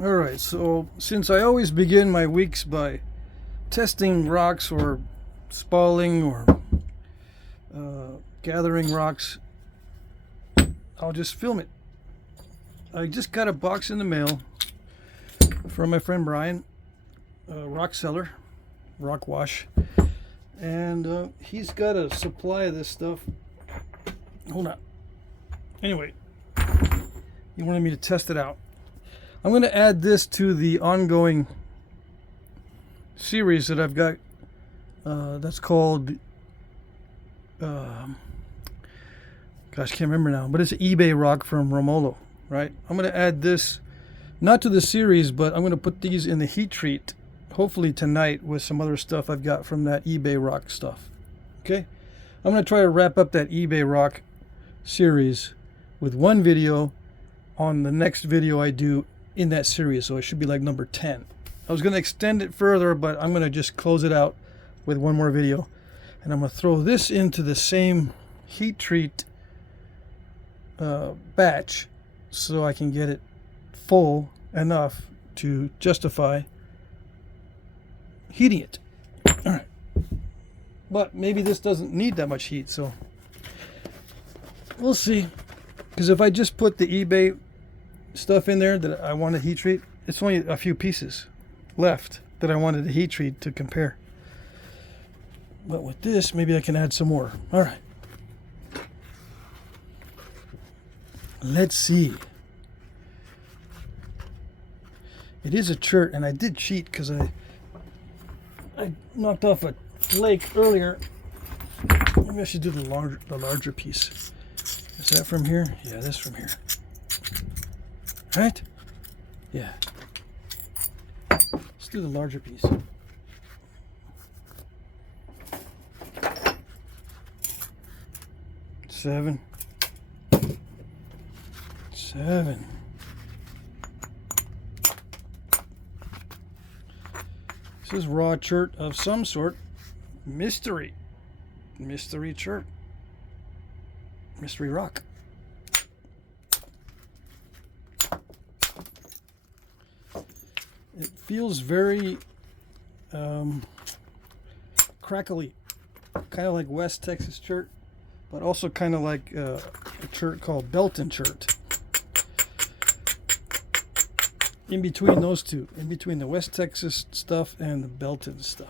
Alright, so since I always begin my weeks by testing rocks or spalling or gathering rocks, I'll just film it. I just got a box in the mail from my friend Brian, a rock seller, rock wash, and he's got a supply of this stuff. Hold on. Anyway, he wanted me to test it out. I'm going to add this to the ongoing series that I've got that's called gosh, can't remember now, but it's an eBay rock from Romolo, right? I'm going to add this not to the series, but I'm going to put these in the heat treat hopefully tonight with some other stuff I've got from that eBay rock stuff. Okay, I'm going to try to wrap up that eBay rock series with one video on the next video I do in that series, so it should be like number 10. I was going to extend it further, but I'm going to just close it out with one more video, and I'm going to throw this into the same heat treat batch so I can get it full enough to justify heating it. All right, but maybe this doesn't need that much heat, so we'll see. Because if I just put the eBay stuff in there that I want to heat treat, it's only a few pieces left that I wanted to heat treat to compare. But with this, maybe I can add some more. All right, let's see. It is a Chert, and I did cheat because I knocked off a flake earlier. Maybe I should do the larger piece. Is that from here? Yeah, this from here. Right? Yeah. Let's do the larger piece. Seven. This is raw Chert of some sort. Mystery Chert. Mystery rock. It feels very crackly, kind of like West Texas Chert, but also kind of like a Chert called Belton Chert. In between those two, in between the West Texas stuff and the Belton stuff.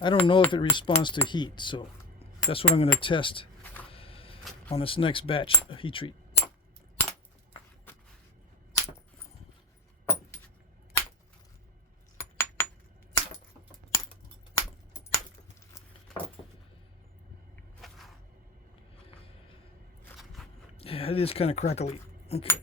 I don't know if it responds to heat, so that's what I'm going to test on this next batch of heat treat. Yeah, it is kind of crackly. Okay.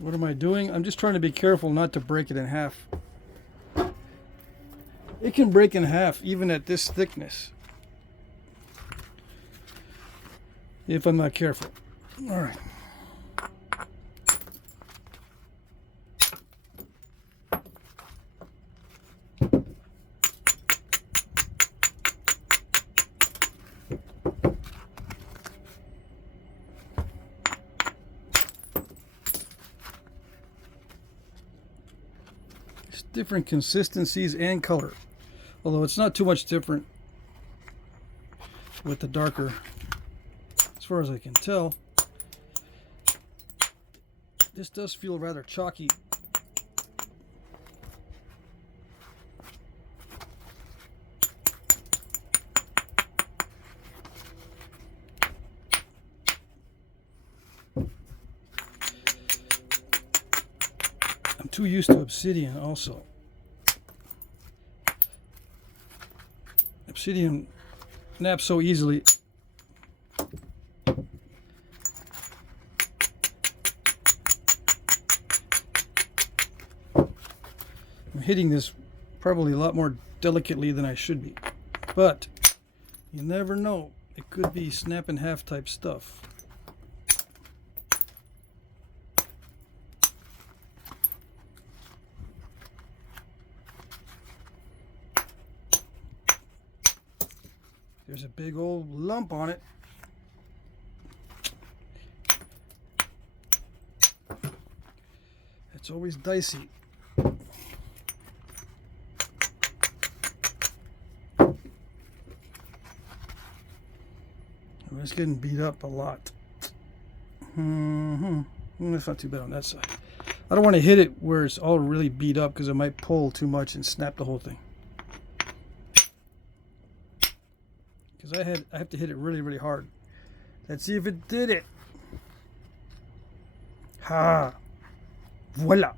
What am I doing? I'm just trying to be careful not to break it in half. It can break in half even at this thickness if I'm not careful. All right. Different consistencies and color, although it's not too much different with the darker, as far as I can tell. This does feel rather chalky. I'm too used to Obsidian also. Obsidian naps so easily. I'm hitting this probably a lot more delicately than I should be, but you never know. It could be snap in half type stuff. There's a big old lump on it. It's always dicey. It's getting beat up a lot. That's not too bad on that side. I don't want to hit it where it's all really beat up because it might pull too much and snap the whole thing. Because I have to hit it really, really hard. Let's see if it did it. Ha! Voila!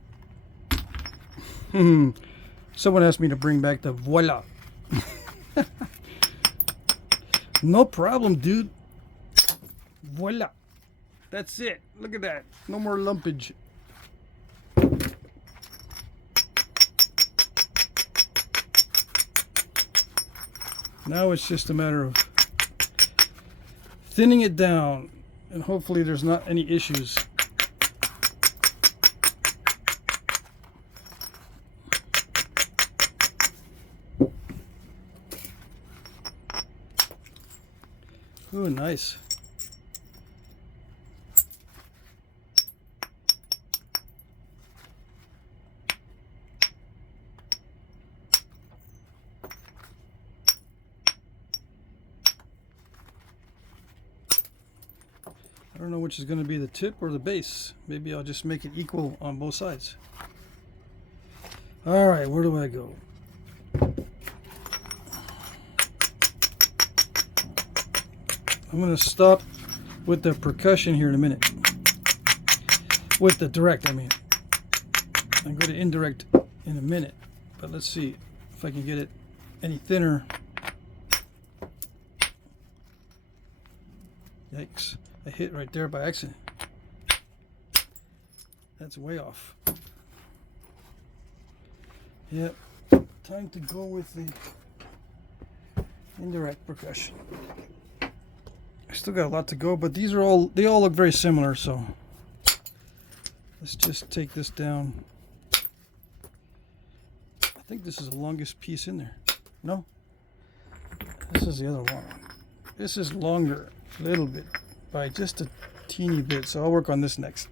Someone asked me to bring back the voila. No problem, dude. Voila. That's it. Look at that. No more lumpage. Now it's just a matter of thinning it down, and hopefully there's not any issues. Ooh, nice. I don't know which is going to be the tip or the base. Maybe I'll just make it equal on both sides. All right, where do I go? I'm going to stop with the percussion here in a minute. With the direct, I mean. I'm going to indirect in a minute. But let's see if I can get it any thinner. Yikes. I hit right there by accident. That's way off. Yep. Time to go with the indirect percussion. I still got a lot to go, but they all look very similar, so let's just take this down. I think this is the longest piece in there. No? This is the other long one. This is longer a little bit by just a teeny bit, so I'll work on this next.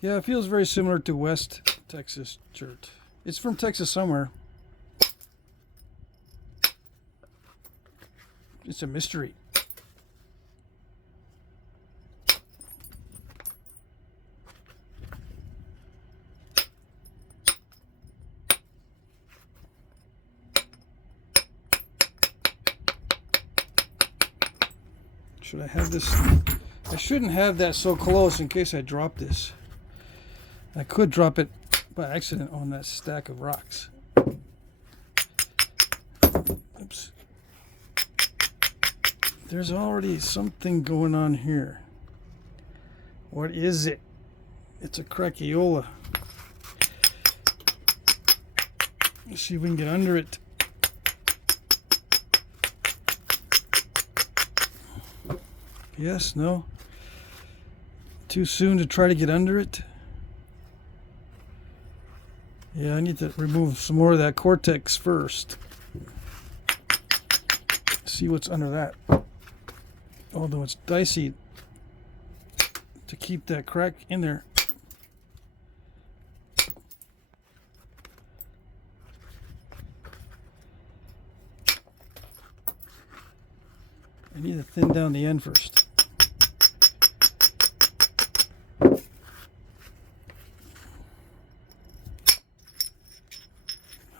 Yeah, it feels very similar to West Texas Chert. It's from Texas somewhere. It's a mystery. Should I have this? I shouldn't have that so close in case I drop this. I could drop it by accident on that stack of rocks. Oops. There's already something going on here. What is it? It's a crackeola. Let's see if we can get under it. Yes, no. Too soon to try to get under it. Yeah, I need to remove some more of that cortex first. See what's under that. Although it's dicey to keep that crack in there. I need to thin down the end first.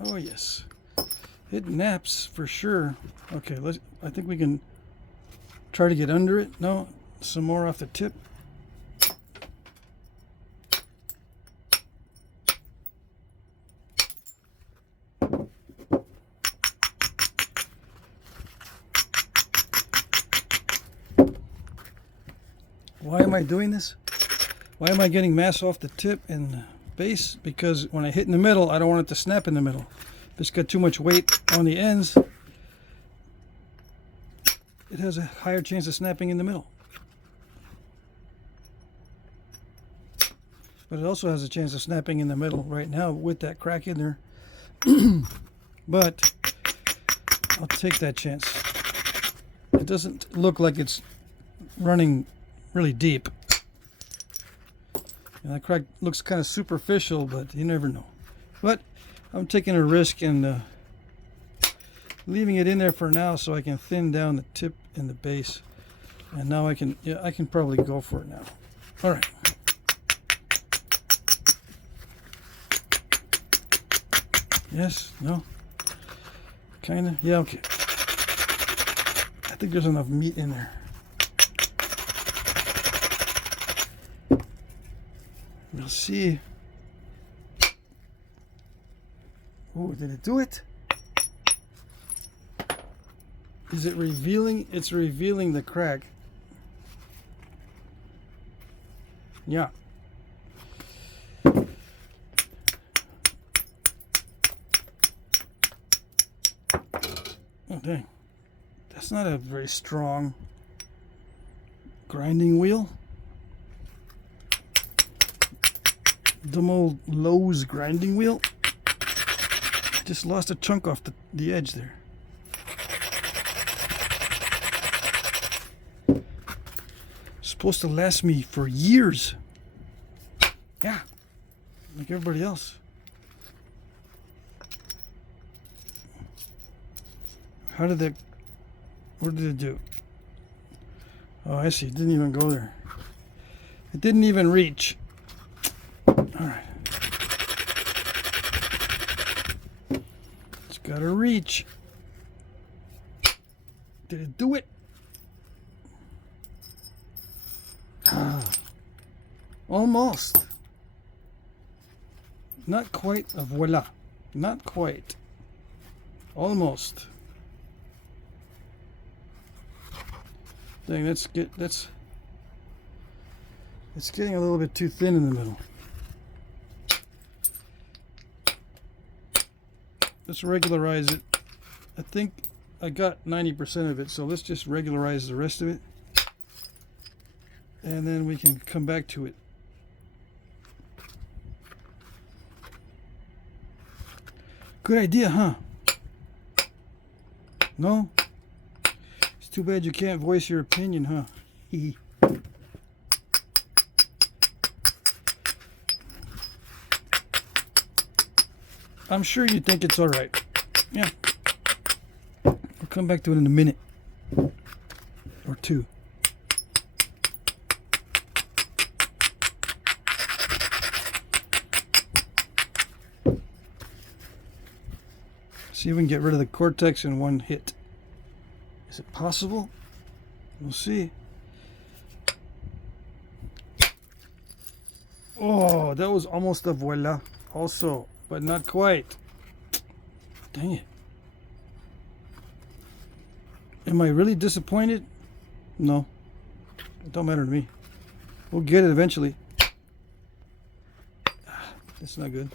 Oh yes, it naps for sure. Okay, I think we can try to get under it. No, some more off the tip. Why am I doing this? Why am I getting mass off the tip and base? Because when I hit in the middle, I don't want it to snap in the middle. If it's got too much weight on the ends, it has a higher chance of snapping in the middle. But it also has a chance of snapping in the middle right now with that crack in there. But I'll take that chance. It doesn't look like it's running really deep. And that crack looks kind of superficial, but you never know. But I'm taking a risk and leaving it in there for now so I can thin down the tip and the base. And now I can probably go for it now. All right. Yes, no, kind of, yeah, okay. I think there's enough meat in there. We'll see. Oh, did it do it? Is it revealing? It's revealing the crack. Yeah. Oh, dang. That's not a very strong grinding wheel. Dumb old Lowe's grinding wheel. I just lost a chunk off the edge there. It's supposed to last me for years. Yeah, like everybody else. How did that, what did it do? Oh, I see, it didn't even go there. It didn't even reach. Alright. It's gotta reach. Did it do it? Almost. Not quite. Voila. Not quite. Almost. Dang, it's getting a little bit too thin in the middle. Let's regularize it. I think I got 90% of it, so let's just regularize the rest of it. And then we can come back to it. Good idea, huh? No? It's too bad you can't voice your opinion, huh? Hee. I'm sure you think it's alright. Yeah. We'll come back to it in a minute. Or two. See if we can get rid of the cortex in one hit. Is it possible? We'll see. Oh, that was almost a voila. Also, but not quite. Dang it. Am I really disappointed? No. It don't matter to me. We'll get it eventually. That's not good.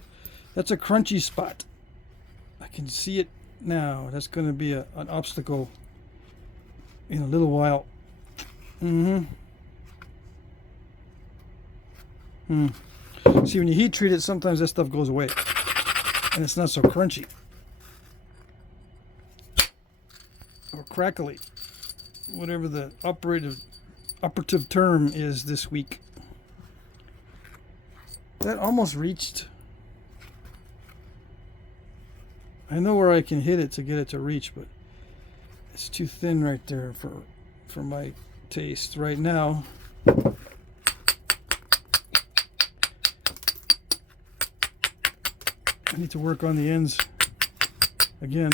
That's a crunchy spot. I can see it now. That's going to be an obstacle in a little while. See, when you heat treat it, sometimes that stuff goes away. And it's not so crunchy. Or crackly. Whatever the operative term is this week. That almost reached. I know where I can hit it to get it to reach, but it's too thin right there for my taste right now. I need to work on the ends again.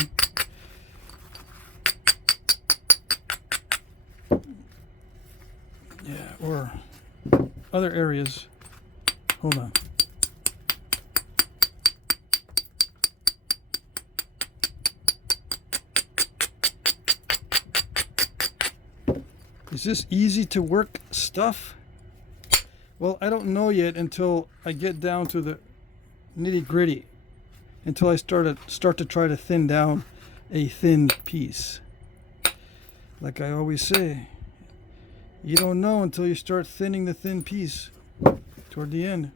Yeah, or other areas. Hold on. Is this easy to work stuff? Well, I don't know yet until I get down to the nitty gritty, until I start to try to thin down a thin piece. Like I always say, you don't know until you start thinning the thin piece toward the end.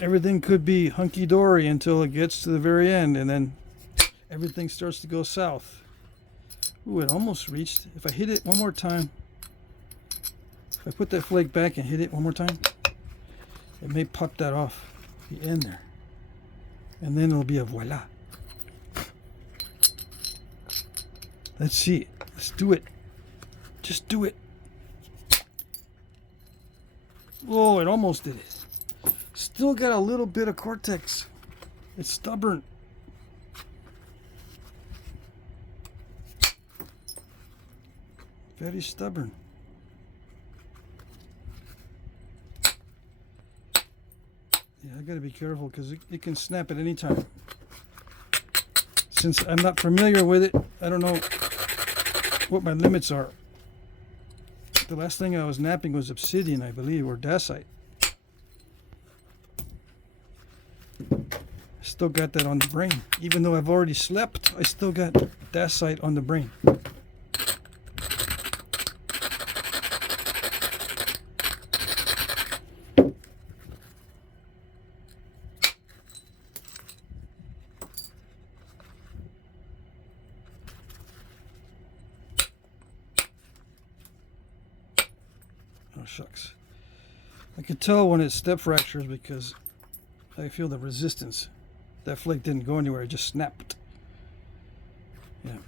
Everything could be hunky-dory until it gets to the very end, and then everything starts to go south. Ooh, it almost reached. If I hit it one more time, if I put that flake back and hit it one more time, it may pop that off the end there. And then it'll be a voila. Let's see. Let's do it. Just do it. Whoa, it almost did it. Still got a little bit of cortex. It's stubborn. Very stubborn. Yeah, I gotta be careful because it can snap at any time. Since I'm not familiar with it, I don't know what my limits are. The last thing I was napping was Obsidian, I believe, or Dacite. Still got that on the brain. Even though I've already slept, I still got Dacite on the brain. Oh, shucks. I could tell when it step fractures because I feel the resistance. That flake didn't go anywhere, it just snapped. Yeah.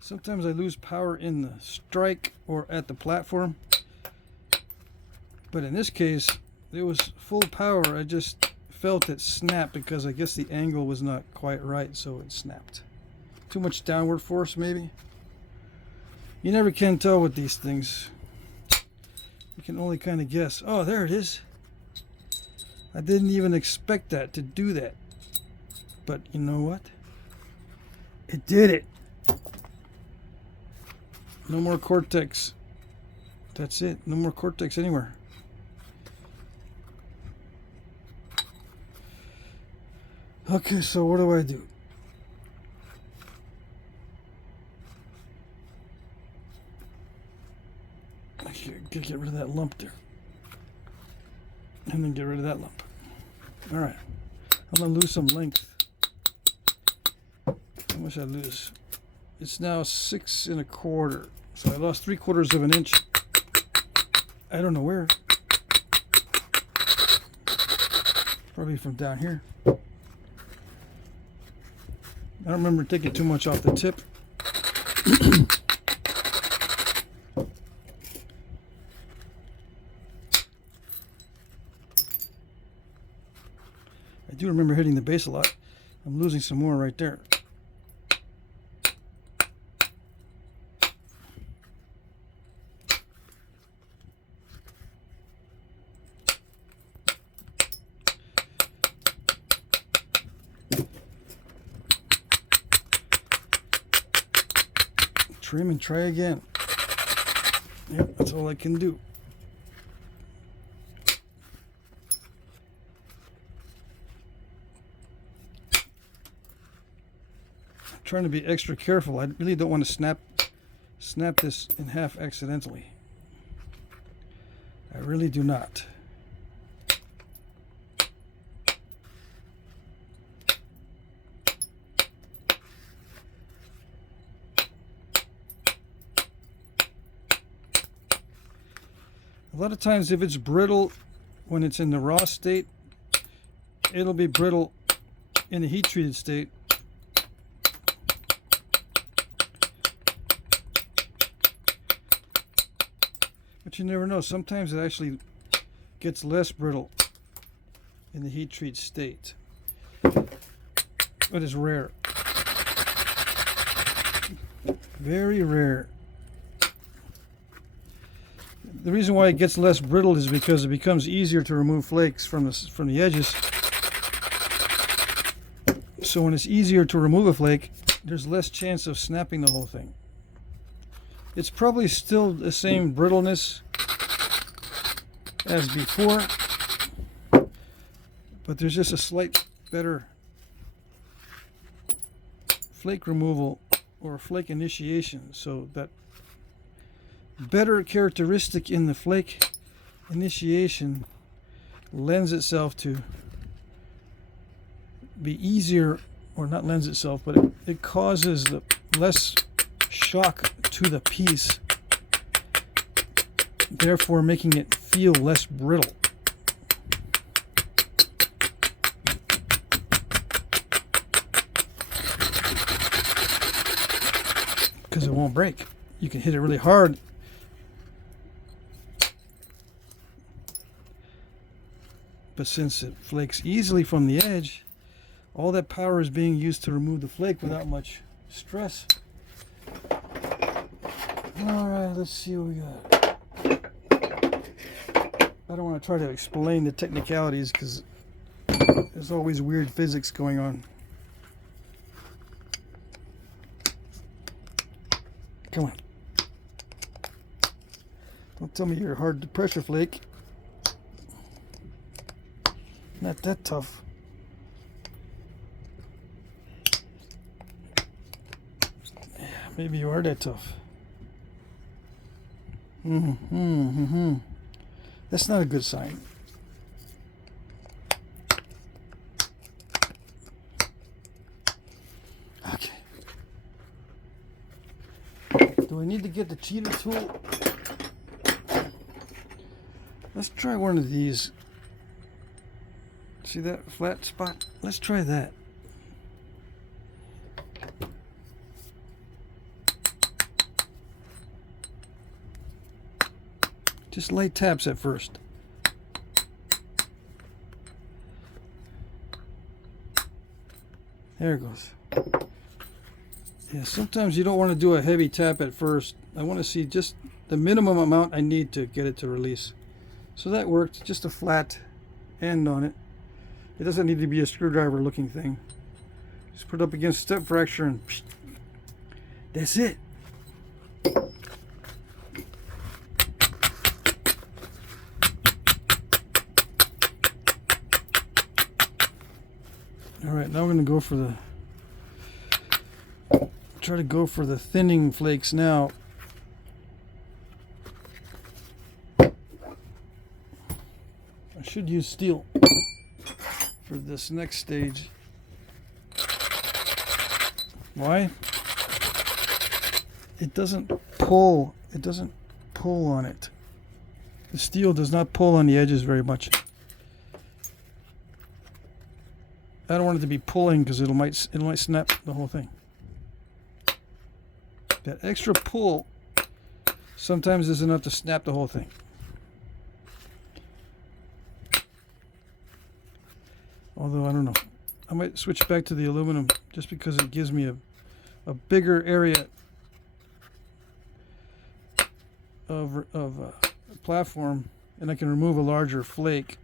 Sometimes I lose power in the strike or at the platform. But in this case, it was full power. I just felt it snap because I guess the angle was not quite right, so it snapped. Too much downward force, maybe? You never can tell with these things. You can only kind of guess. Oh, there it is. I didn't even expect that to do that. But you know what? It did it. No more cortex. That's it. No more cortex anywhere. Okay, so what do I do? Gotta get rid of that lump there. And then get rid of that lump. Alright. I'm gonna lose some length. How much I lose? It's now 6 1/4. So I lost 3/4 of an inch. I don't know where. Probably from down here. I don't remember taking too much off the tip. I do remember hitting the base a lot. I'm losing some more right there. Trim and try again. Yep, that's all I can do. I'm trying to be extra careful. I really don't want to snap this in half accidentally. I really do not. A lot of times if it's brittle when it's in the raw state, it'll be brittle in the heat treated state. But you never know. Sometimes it actually gets less brittle in the heat treat state. But it's rare. Very rare. The reason why it gets less brittle is because it becomes easier to remove flakes from the edges. So when it's easier to remove a flake, there's less chance of snapping the whole thing. It's probably still the same brittleness as before, but there's just a slight better flake removal or flake initiation, so that better characteristic in the flake initiation lends itself to be easier, or not lends itself, but it causes the less shock to the piece, therefore making it feel less brittle. Because it won't break. You can hit it really hard, but since it flakes easily from the edge, all that power is being used to remove the flake without much stress. Alright, let's see what we got. I don't want to try to explain the technicalities because there's always weird physics going on. Come on. Don't tell me you're hard to pressure flake. Not that tough. Yeah, maybe you are that tough. That's not a good sign. Okay. Do I need to get the cheater tool? Let's try one of these. See that flat spot? Let's try that. Just light taps at first. There it goes. Yeah, sometimes you don't want to do a heavy tap at first. I want to see just the minimum amount I need to get it to release. So that worked, just a flat end on it. It doesn't need to be a screwdriver looking thing. Just put it up against step fracture and psh, that's it. Alright, now I'm going to go for the thinning flakes now. I should use steel for this next stage. Why? It doesn't pull. It doesn't pull on it. The steel does not pull on the edges very much. I don't want it to be pulling because it might snap the whole thing. That extra pull sometimes is enough to snap the whole thing. Although I don't know, I might switch back to the aluminum just because it gives me a bigger area of platform, and I can remove a larger flake.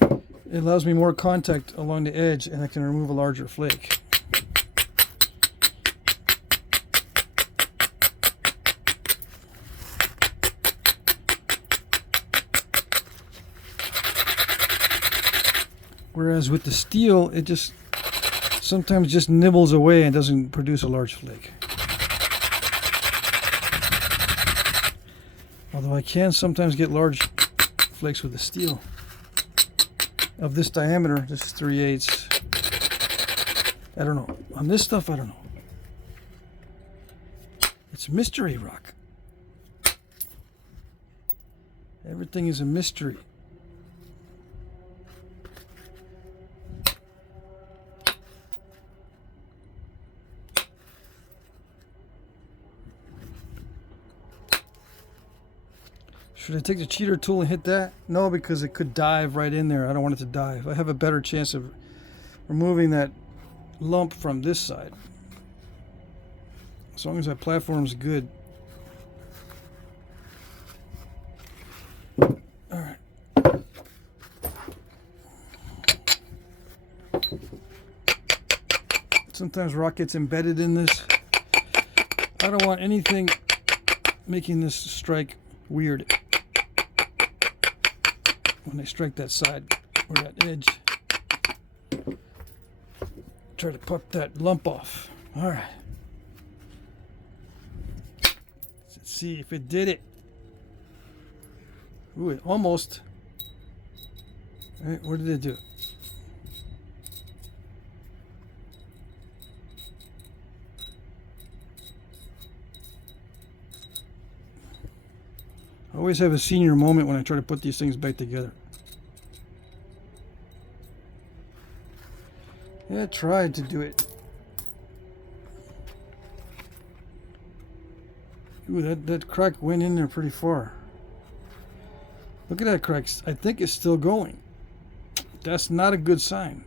It allows me more contact along the edge, and I can remove a larger flake. Whereas with the steel, it just sometimes just nibbles away and doesn't produce a large flake. Although I can sometimes get large flakes with the steel. Of this diameter, this is 3/8. I don't know. On this stuff, I don't know. It's mystery rock. Everything is a mystery. Should I take the cheater tool and hit that? No, because it could dive right in there. I don't want it to dive. I have a better chance of removing that lump from this side. As long as that platform's good. Alright. Sometimes rock gets embedded in this. I don't want anything making this strike weird when I strike that side or that edge. Try to pop that lump off. All right. Let's see if it did it. Ooh, it almost. All right, what did it do? I always have a senior moment when I try to put these things back together. Yeah, I tried to do it. Ooh, that crack went in there pretty far. Look at that crack. I think it's still going. That's not a good sign.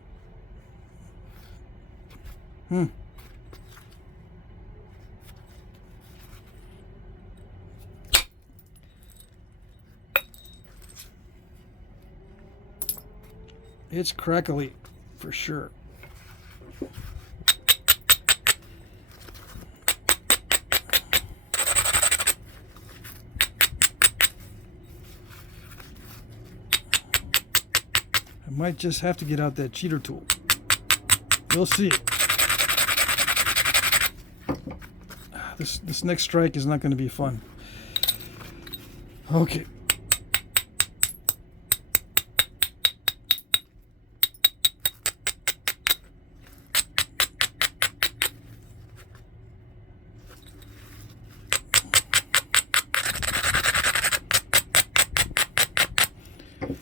It's crackly for sure. I might just have to get out that cheater tool. We'll see. This next strike is not going to be fun. Okay.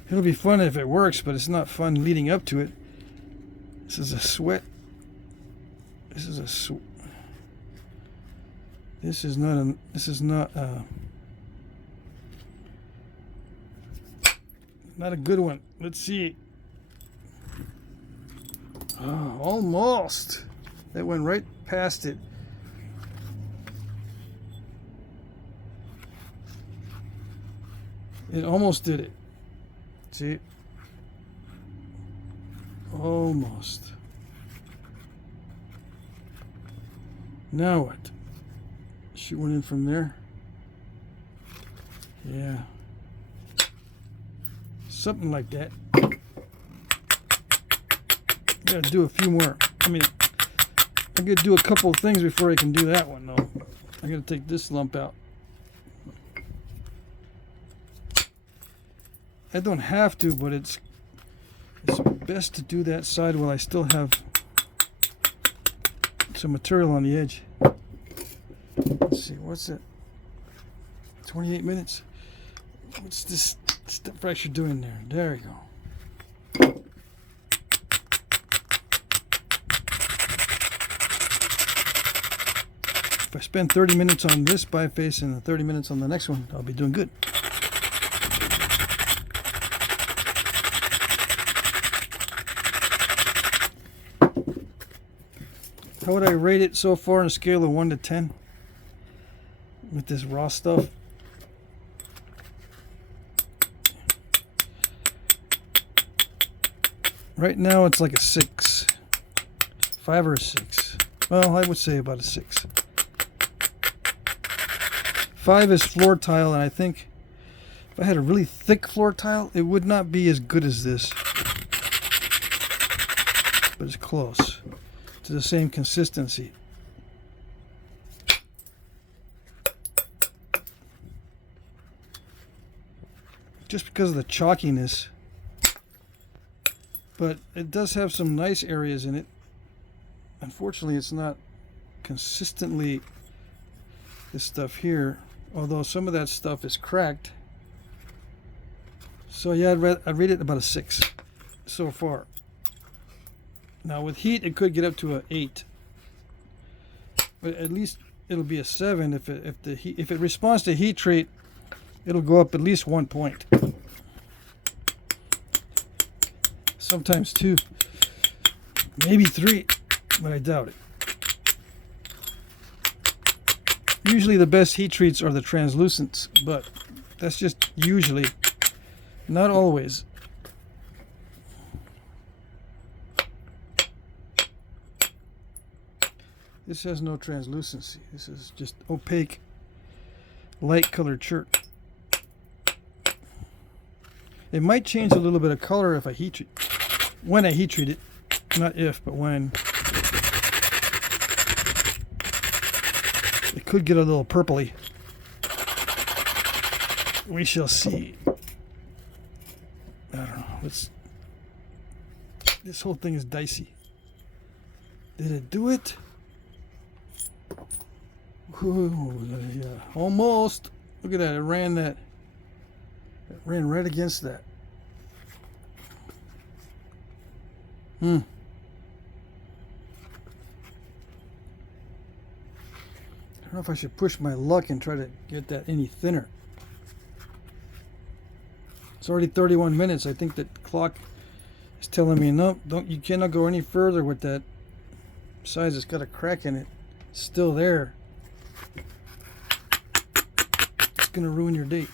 It'll be fun if it works, but it's not fun leading up to it. This is a sweat. This is a This is not a good one. Let's see. Oh, almost. That went right past it. It almost did it. See? Almost. Now what? Shoot one in from there. Yeah. Something like that. Gotta do a few more. I mean, I gotta do a couple of things before I can do that one, though. I gotta take this lump out. I don't have to, but it's best to do that side while I still have some material on the edge. Let's see, what's it? 28 minutes. What's this step fracture doing there? There you go. If I spend 30 minutes on this biface and 30 minutes on the next one, I'll be doing good. How would I rate it so far on a scale of 1 to 10 with this raw stuff? Right now it's like a 6. 5 or a 6. Well, I would say about a 6. 5 is floor tile, and I think if I had a really thick floor tile, it would not be as good as this. But it's close to the same consistency. Just because of the chalkiness. But it does have some nice areas in it. Unfortunately, it's not consistently this stuff here, although some of that stuff is cracked. So yeah, I'd rate it about a 6 so far. Now with heat, it could get up to a 8, but at least it'll be a 7 if it responds to heat treat. It'll go up at least 1 point, sometimes 2, maybe 3, but I doubt it. Usually the best heat treats are the translucents, but that's just usually, not always. This has no translucency. This is just opaque, light colored chert. It might change a little bit of color if I heat treat. When I heat treat it. Not if, but when. It could get a little purpley. We shall see. I don't know. This whole thing is dicey. Did it do it? Ooh, yeah, almost. Look at that. It ran right against that. I don't know if I should push my luck and try to get that any thinner. It's already 31 minutes. I think that clock is telling me no, you cannot go any further with that. Besides, it's got a crack in it. It's still there. It's gonna ruin your date.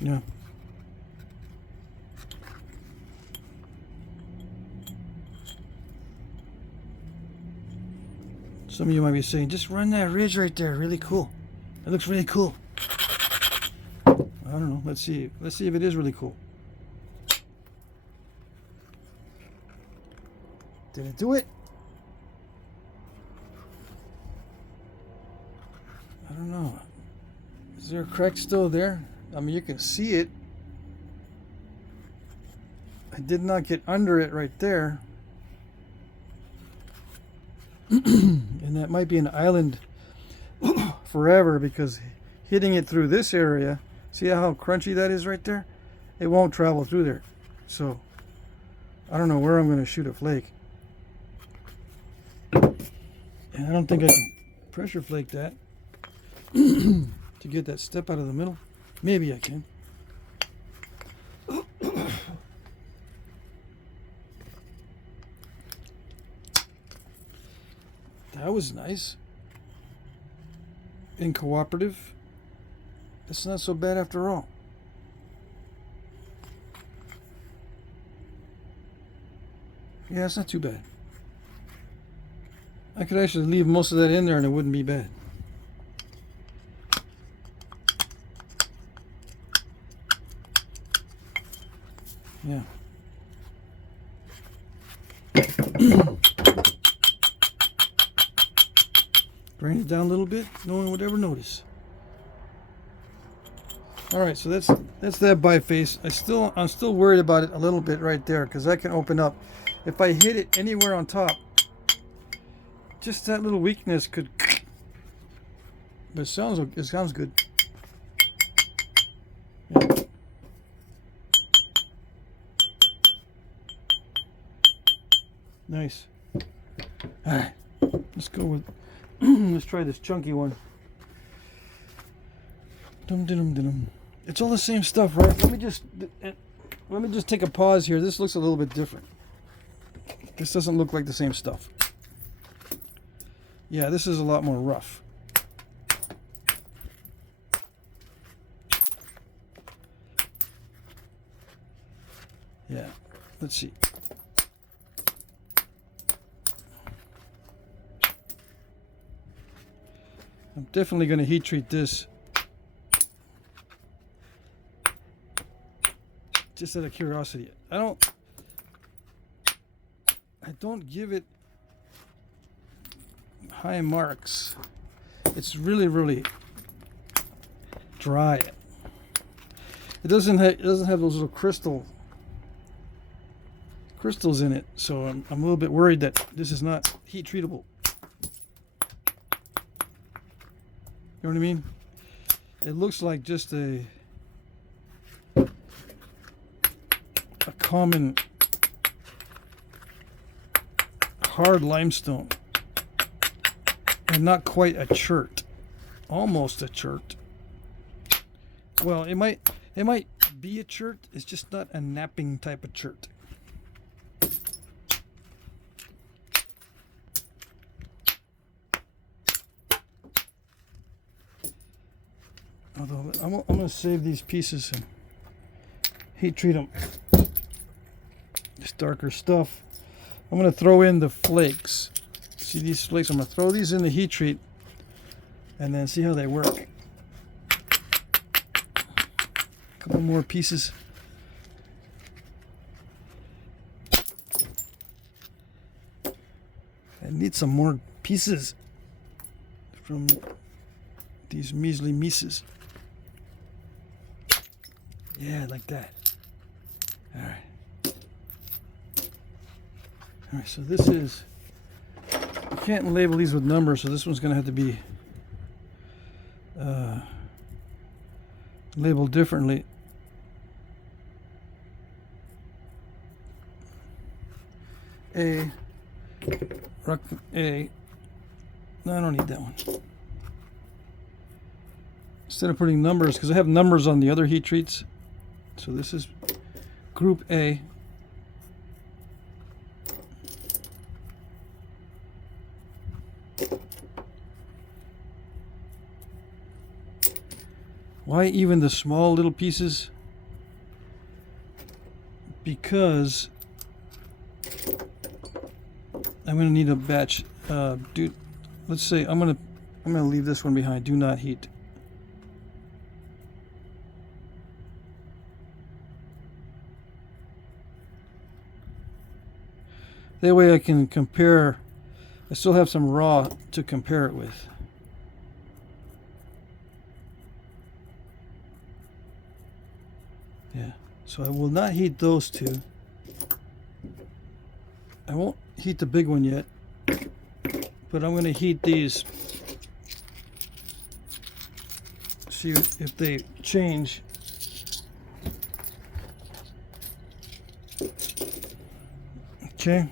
Yeah. Some of you might be saying, just run that ridge right there. Really cool. It looks really cool. I don't know. Let's see. Let's see if it is really cool. Did it do it? I don't know. Is there a crack still there? I mean, you can see it. I did not get under it right there. And that might be an island forever, because hitting it through this area, see how crunchy that is right there? It won't travel through there. So I don't know where I'm going to shoot a flake. And I don't think I can pressure flake that to get that step out of the middle. Maybe I can. That was nice. And cooperative. It's not so bad after all. Yeah, it's not too bad. I could actually leave most of that in there and it wouldn't be bad. Yeah. Bring it down a little bit. No one would ever notice. All right, so that's that biface. I'm still worried about it a little bit right there, because that can open up. If I hit it anywhere on top, just that little weakness could. But it sounds good. Yeah. Nice. All right, let's go with. Let's try this chunky one. It's all the same stuff, right? Let me just take a pause here. This looks a little bit different. This doesn't look like the same stuff. Yeah, this is a lot more rough. Yeah, let's see. I'm definitely going to heat treat this. Just out of curiosity. I don't give it high marks. It's really, really dry. It doesn't have those little crystals in it, so I'm a little bit worried that this is not heat treatable. You know what I mean? It looks like just a common hard limestone, and not quite a chert. Almost a chert. Well, it might be a chert. It's just not a knapping type of chert. I'm gonna save these pieces and heat treat them. This darker stuff. I'm gonna throw in the flakes. See these flakes? I'm gonna throw these in the heat treat and then see how they work. A couple more pieces. I need some more pieces from these measly mises. Yeah, like that. Alright. Alright, so this is, you can't label these with numbers, so this one's going to have to be labeled differently. A, rock A. No, I don't need that one. Instead of putting numbers, because I have numbers on the other heat treats, so this is group A. Why even the small little pieces? Because I'm going to need a batch. Dude, let's say I'm going to leave this one behind. Do not heat. That way I can compare. I still have some raw to compare it with. Yeah, so I will not heat those two. I won't heat the big one yet, but I'm going to heat these. See if they change. Okay.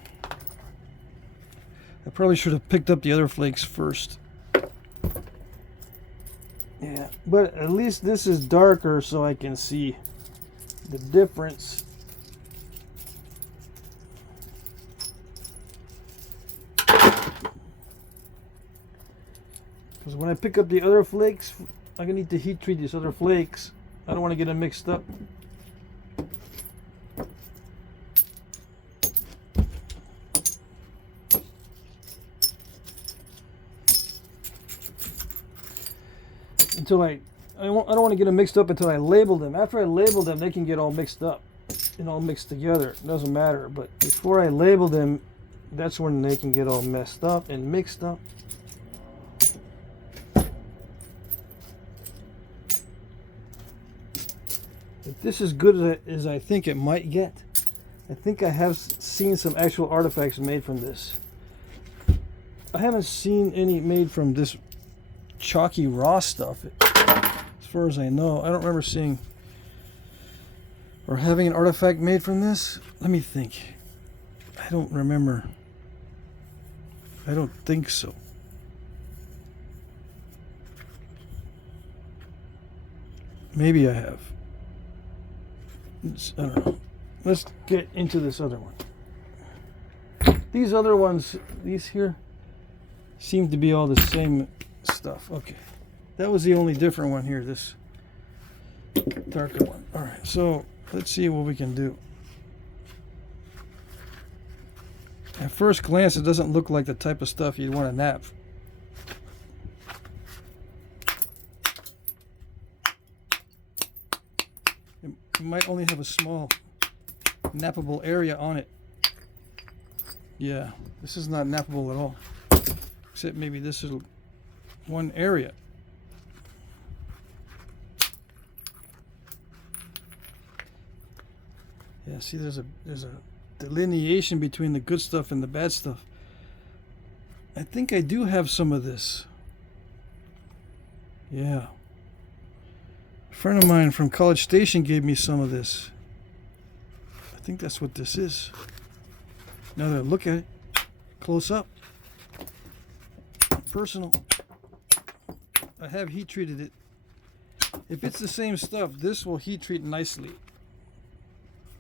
I probably should have picked up the other flakes first. Yeah, but at least this is darker so I can see the difference. Because when I pick up the other flakes, I'm gonna need to heat treat these other flakes. I don't want to get them mixed up. Until I don't want to get them mixed up until I label them. After I label them, they can get all mixed up and all mixed together. It doesn't matter. But before I label them, that's when they can get all messed up and mixed up. If this is good as I think it might get, I think I have seen some actual artifacts made from this. I haven't seen any made from this chalky raw stuff. As far as I know, I don't remember seeing or having an artifact made from this. Let me think. I don't remember. I don't think so. Maybe I have. I don't know. Let's get into this other one. These other ones, these here, seem to be all the same stuff. Okay. That was the only different one here, this darker one. Alright, so let's see what we can do. At first glance, it doesn't look like the type of stuff you'd want to nap. It might only have a small nappable area on it. Yeah, this is not nappable at all. Except maybe this is one area. Yeah, see, there's a delineation between the good stuff and the bad stuff. I think I do have some of this. Yeah. A friend of mine from College Station gave me some of this. I think that's what this is. Now that I look at it close up, personal, I have heat treated it. If it's the same stuff, this will heat treat nicely.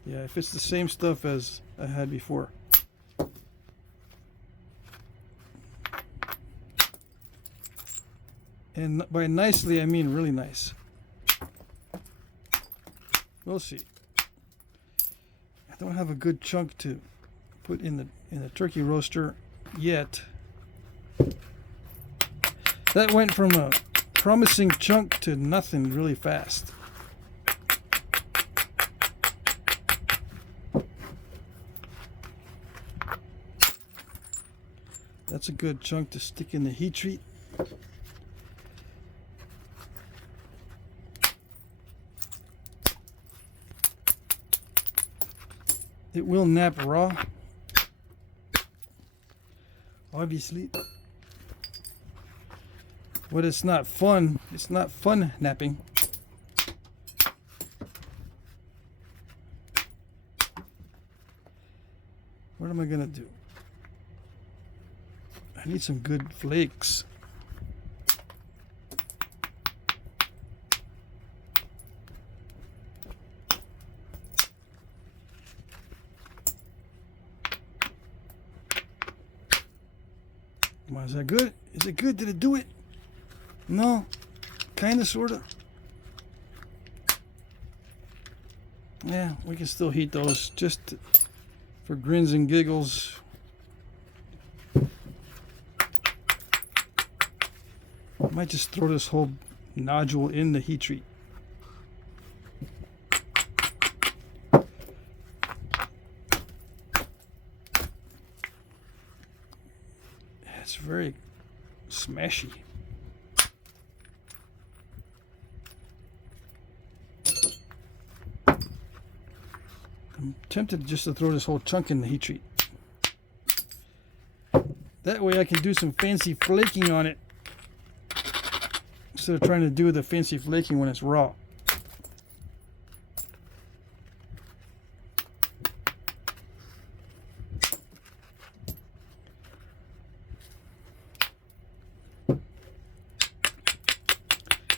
Yeah, if it's the same stuff as I had before. And by nicely, I mean really nice. We'll see. I don't have a good chunk to put in the turkey roaster yet. That went from a promising chunk to nothing really fast. That's a good chunk to stick in the heat treat. It will nap raw, obviously. But it's not fun. It's not fun napping. What am I gonna do? I need some good flakes. Come on, is that good? Is it good? Did it do it? No, kind of, sort of. Yeah, we can still heat those just for grins and giggles. I might just throw this whole nodule in the heat treat. It's very smashy. I'm tempted just to throw this whole chunk in the heat treat. That way I can do some fancy flaking on it instead of trying to do the fancy flaking when it's raw.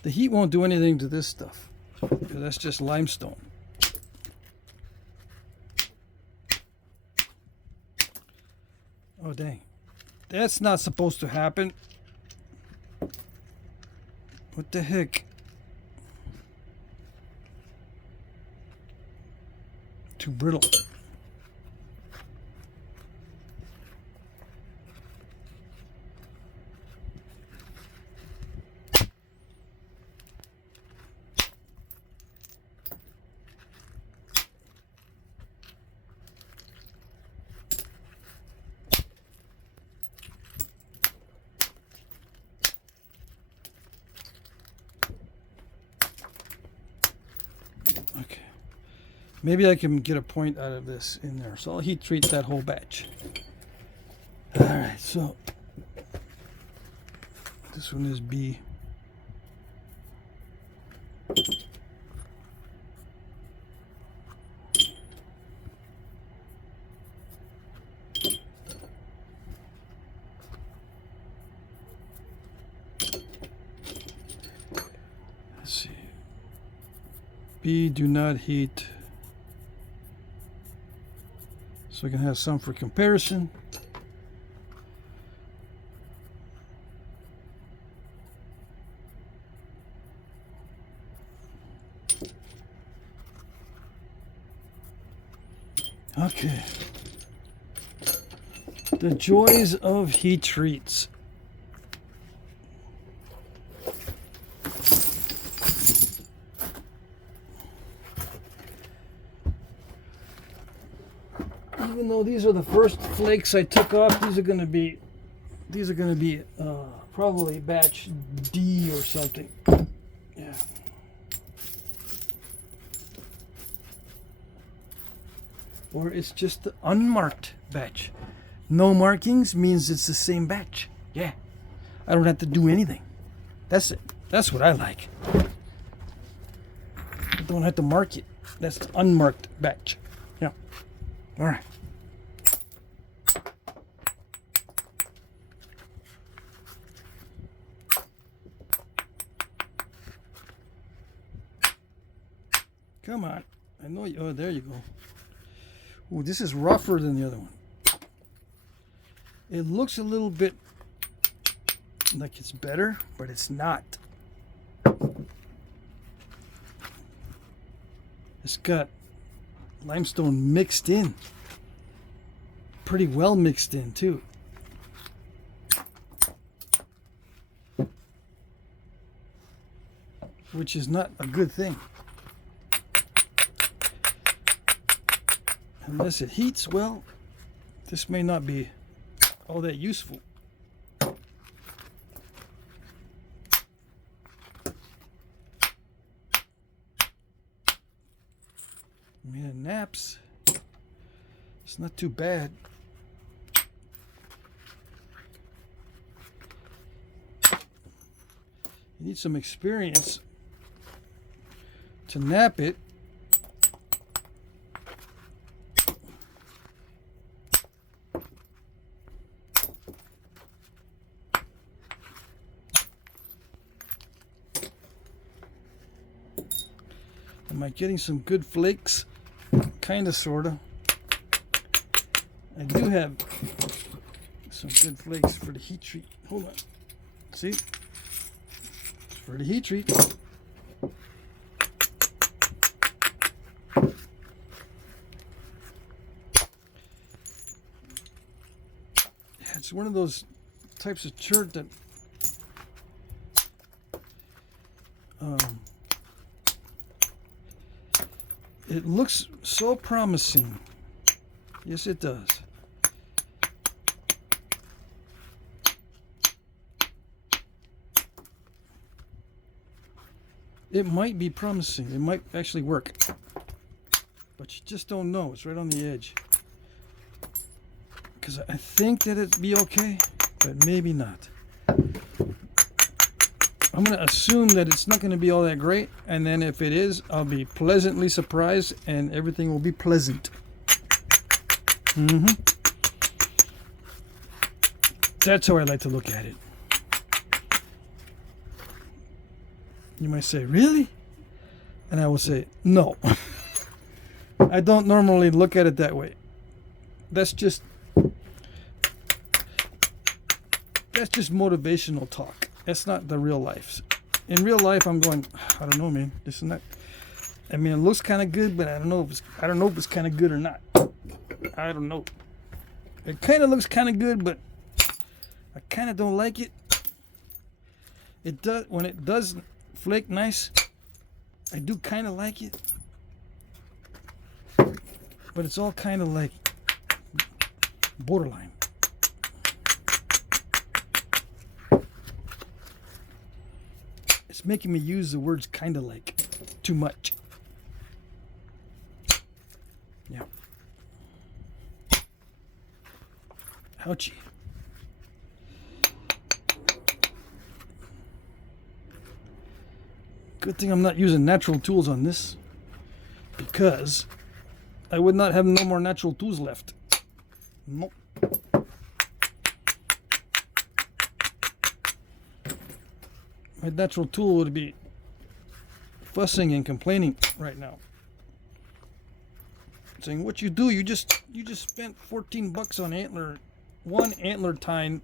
The heat won't do anything to this stuff because that's just limestone. Oh dang, that's not supposed to happen. What the heck? Too brittle. Okay, maybe I can get a point out of this in there, so I'll heat treat that whole batch. All right, so this one is B. Let's see. B, do not heat. So we can have some for comparison. Okay. The joys of heat treats. Even though these are the first flakes I took off, these are going to be probably batch D or something. Yeah. Or it's just the unmarked batch. No markings means it's the same batch. Yeah. I don't have to do anything. That's it. That's what I like. I don't have to mark it. That's the unmarked batch. Yeah. All right. Come on. I know you. Oh, there you go. Ooh, this is rougher than the other one. It looks a little bit like it's better, but it's not. It's got limestone mixed in. Pretty well mixed in too. Which is not a good thing. Unless it heats well, this may not be all that useful. I mean, it naps. It's not too bad. You need some experience to nap it. Am I getting some good flakes? Kind of, sort of. I do have some good flakes for the heat treat. Hold on. See? It's for the heat treat. Yeah, it's one of those types of chert that it looks so promising. Yes, it does. It might be promising. It might actually work. But you just don't know. It's right on the edge. Because I think that it'd be okay, but maybe not. I'm going to assume that it's not going to be all that great, and then if it is, I'll be pleasantly surprised and everything will be pleasant. That's how I like to look at it. You might say, really? And I will say, no. I don't normally look at it that way. That's just motivational talk. That's not the real life. In real life, I'm going, I don't know, man. This and that. I mean, it looks kind of good, but I don't know if it's kind of good or not. I don't know. It kind of looks kind of good, but I kind of don't like it. It does when it does flake nice. I do kind of like it, but it's all kind of like borderline. It's making me use the words kind of like too much. Yeah. Ouchie. Good thing I'm not using natural tools on this, because I would not have no more natural tools left. Nope. My natural tool would be fussing and complaining right now, saying, "What you do? You just spent $14 on one antler tine,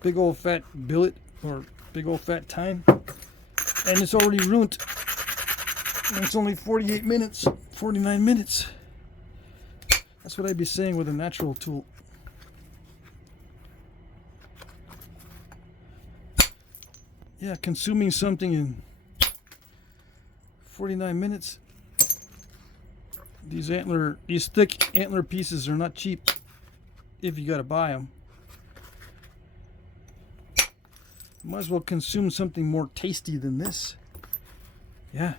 big old fat billet or big old fat tine, and it's already ruined. And it's only 48 minutes, 49 minutes." That's what I'd be saying with a natural tool. Yeah, consuming something in 49 minutes. These thick antler pieces are not cheap if you gotta buy them. Might as well consume something more tasty than this. Yeah.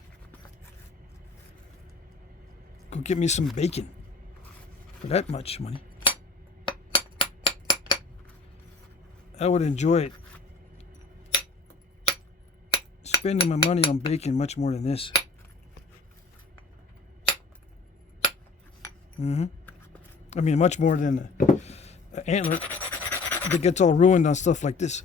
Go get me some bacon for that much money. I would enjoy it. Spending my money on bacon much more than this. I mean, much more than an antler that gets all ruined on stuff like this.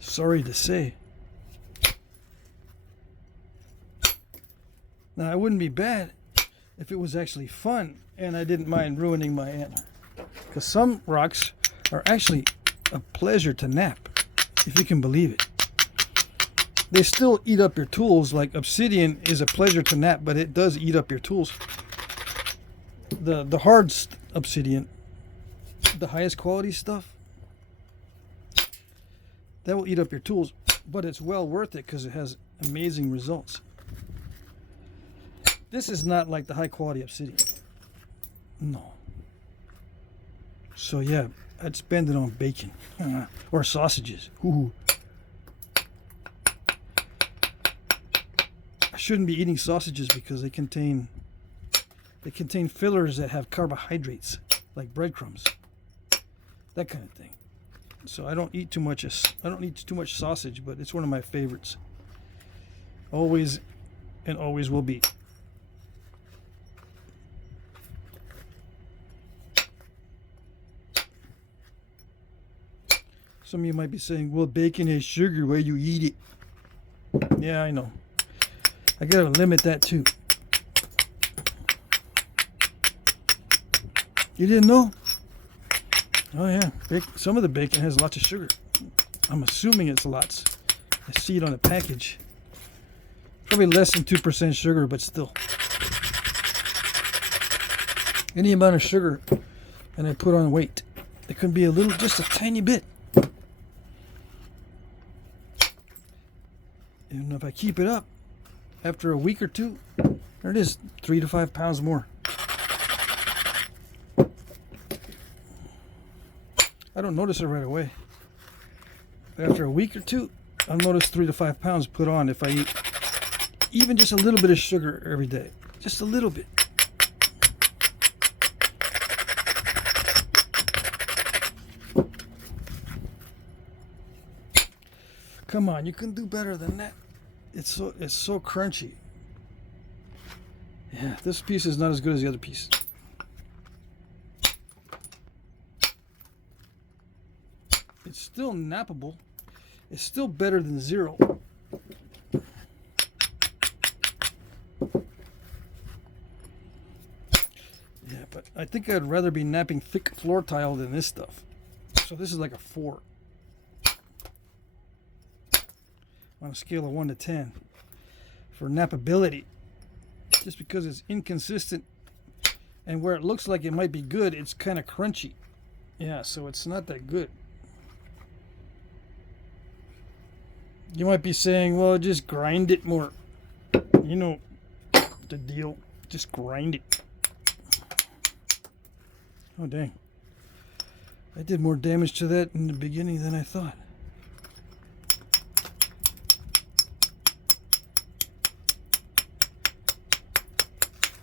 Sorry to say. Now, it wouldn't be bad if it was actually fun and I didn't mind ruining my antler. Because some rocks are actually a pleasure to nap. if you can believe it. They still eat up your tools. Like Obsidian is a pleasure to knap, but it does eat up your tools. The hard Obsidian, the highest quality stuff, that will eat up your tools, but it's well worth it because it has amazing results. This is not like the high quality Obsidian. No. So yeah, I'd spend it on bacon or sausages. Ooh. I shouldn't be eating sausages because they contain fillers that have carbohydrates, like breadcrumbs, that kind of thing. So I don't eat too much. I don't eat too much sausage, but it's one of my favorites. Always and always will be. Some of you might be saying, well, bacon has sugar, why you eat it? Yeah, I know. I gotta limit that too. You didn't know? Oh yeah, some of the bacon has lots of sugar. I'm assuming it's lots. I see it on the package. Probably less than 2% sugar, but still. Any amount of sugar and I put on weight. It could be a little, just a tiny bit. And if I keep it up, after a week or two, there it is, 3 to 5 pounds more. I don't notice it right away. But after a week or two, I'll notice 3 to 5 pounds put on if I eat even just a little bit of sugar every day. Just a little bit. Come on, you can do better than that. It's so crunchy. Yeah, this piece is not as good as the other piece. It's still nappable. It's still better than zero. Yeah, but I think I'd rather be napping thick floor tile than this stuff. So this is like a 4. On a scale of 1 to 10 for nappability, just because it's inconsistent and where it looks like it might be good, it's kind of crunchy. Yeah, so it's not that good. You might be saying, well, just grind it more. You know the deal, just grind it. Oh dang, I did more damage to that in the beginning than I thought.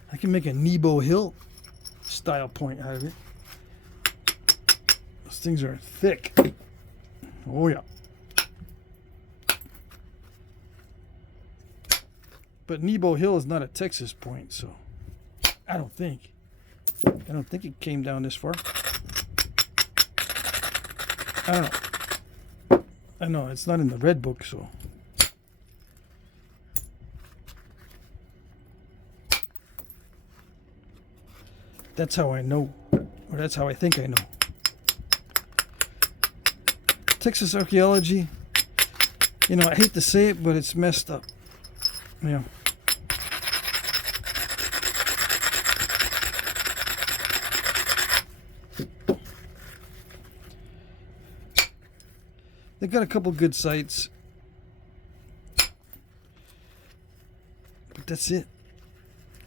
I can make a Nebo Hill style point out of it. Those things are thick. Oh yeah. But Nebo Hill is not a Texas point, so I don't think it came down this far. I don't know. I know it's not in the red book, so. That's how I know, or that's how I think I know. Texas archaeology, you know, I hate to say it, but it's messed up. Yeah. They've got a couple good sites, but that's it.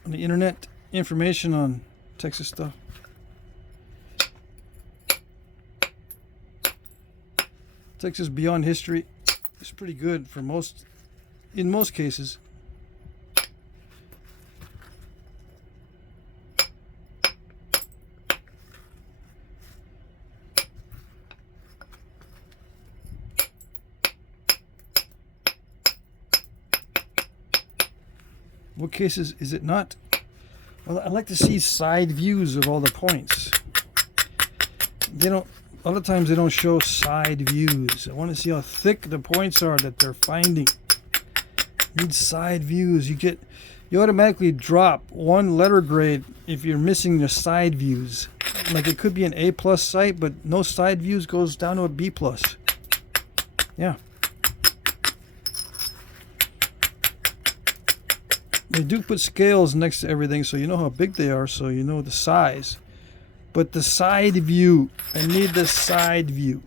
On the internet, information on Texas stuff. Texas Beyond History is pretty good for in most cases. What cases is it not? Well, I like to see side views of all the points. They don't. A lot of times they don't show side views. I want to see how thick the points are that they're finding. Need side views. You automatically drop 1 letter grade if you're missing the side views. Like it could be an A+ site, but no side views goes down to a B+. Yeah. They do put scales next to everything so you know how big they are, so you know the size. But the side view, I need the side view.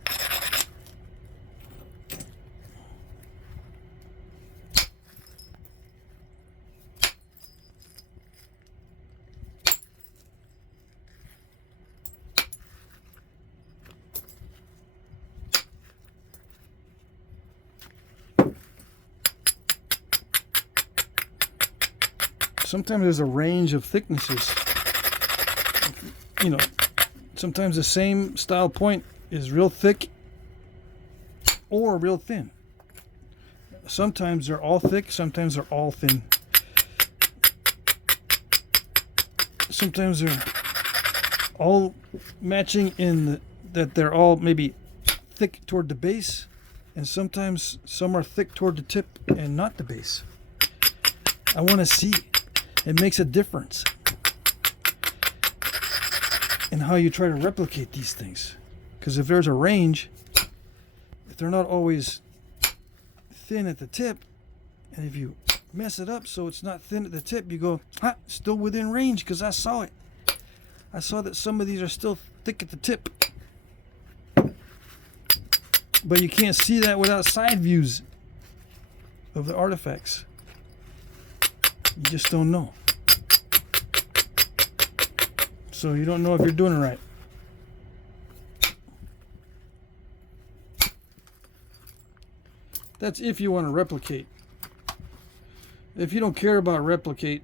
Sometimes there's a range of thicknesses. You know, sometimes the same style point is real thick or real thin. Sometimes they're all thick, sometimes they're all thin. Sometimes they're all matching in that they're all maybe thick toward the base, and sometimes some are thick toward the tip and not the base. I want to see. It makes a difference in how you try to replicate these things. Because if there's a range, if they're not always thin at the tip, and if you mess it up so it's not thin at the tip, you go, ah, still within range because I saw it. I saw that some of these are still thick at the tip. But you can't see that without side views of the artifacts. You just don't know. So you don't know if you're doing it right. That's if you want to replicate. If you don't care about replicating,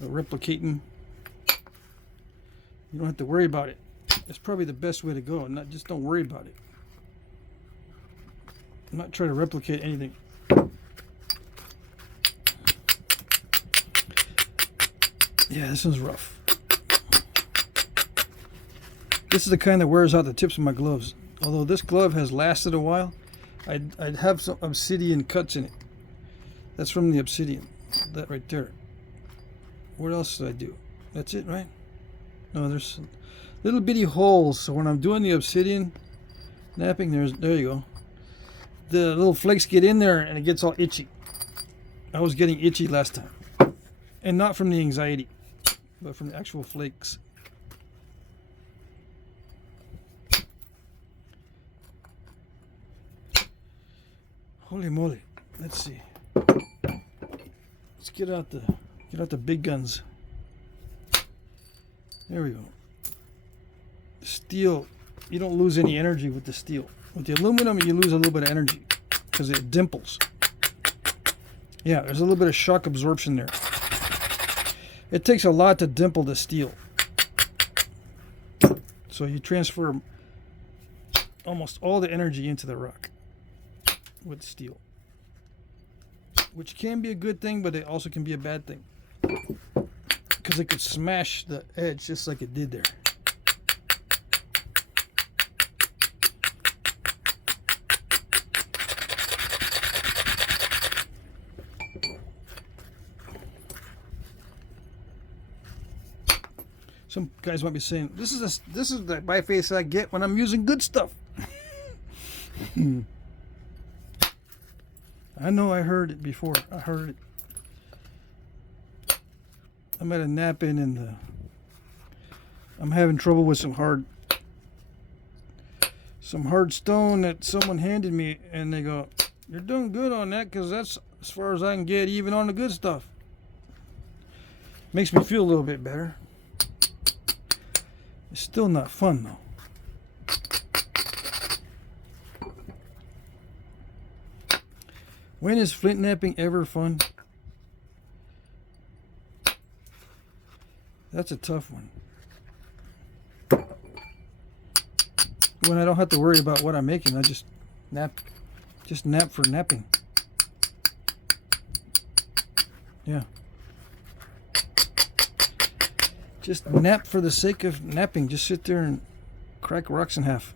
you don't have to worry about it. That's probably the best way to go. Not just don't worry about it. I'm not trying to replicate anything. Yeah, this one's rough. This is the kind that wears out the tips of my gloves. Although this glove has lasted a while, I'd have some obsidian cuts in it. That's from the obsidian. That right there. What else did I do? That's it, right? No, there's little bitty holes. So when I'm doing the obsidian knapping, there you go. The little flakes get in there and it gets all itchy. I was getting itchy last time. And not from the anxiety, but from the actual flakes. Holy moly. Let's see. Let's get out the big guns. There we go. Steel, you don't lose any energy with the steel. With the aluminum, you lose a little bit of energy because it dimples. Yeah, there's a little bit of shock absorption there. It takes a lot to dimple the steel. So you transfer almost all the energy into the rock with steel. Which can be a good thing, but it also can be a bad thing. Because it could smash the edge just like it did there. Some guys might be saying, this is the by face I get when I'm using good stuff. I know, I heard it before. I heard it. I'm at a Knapping and I'm having trouble with some hard stone that someone handed me, and they go, "You're doing good on that because that's as far as I can get, even on the good stuff." Makes me feel a little bit better. It's still not fun though. When is flint knapping ever fun? That's a tough one. When I don't have to worry about what I'm making, I just nap for napping. Yeah. Just nap for the sake of napping. Just sit there and crack rocks in half.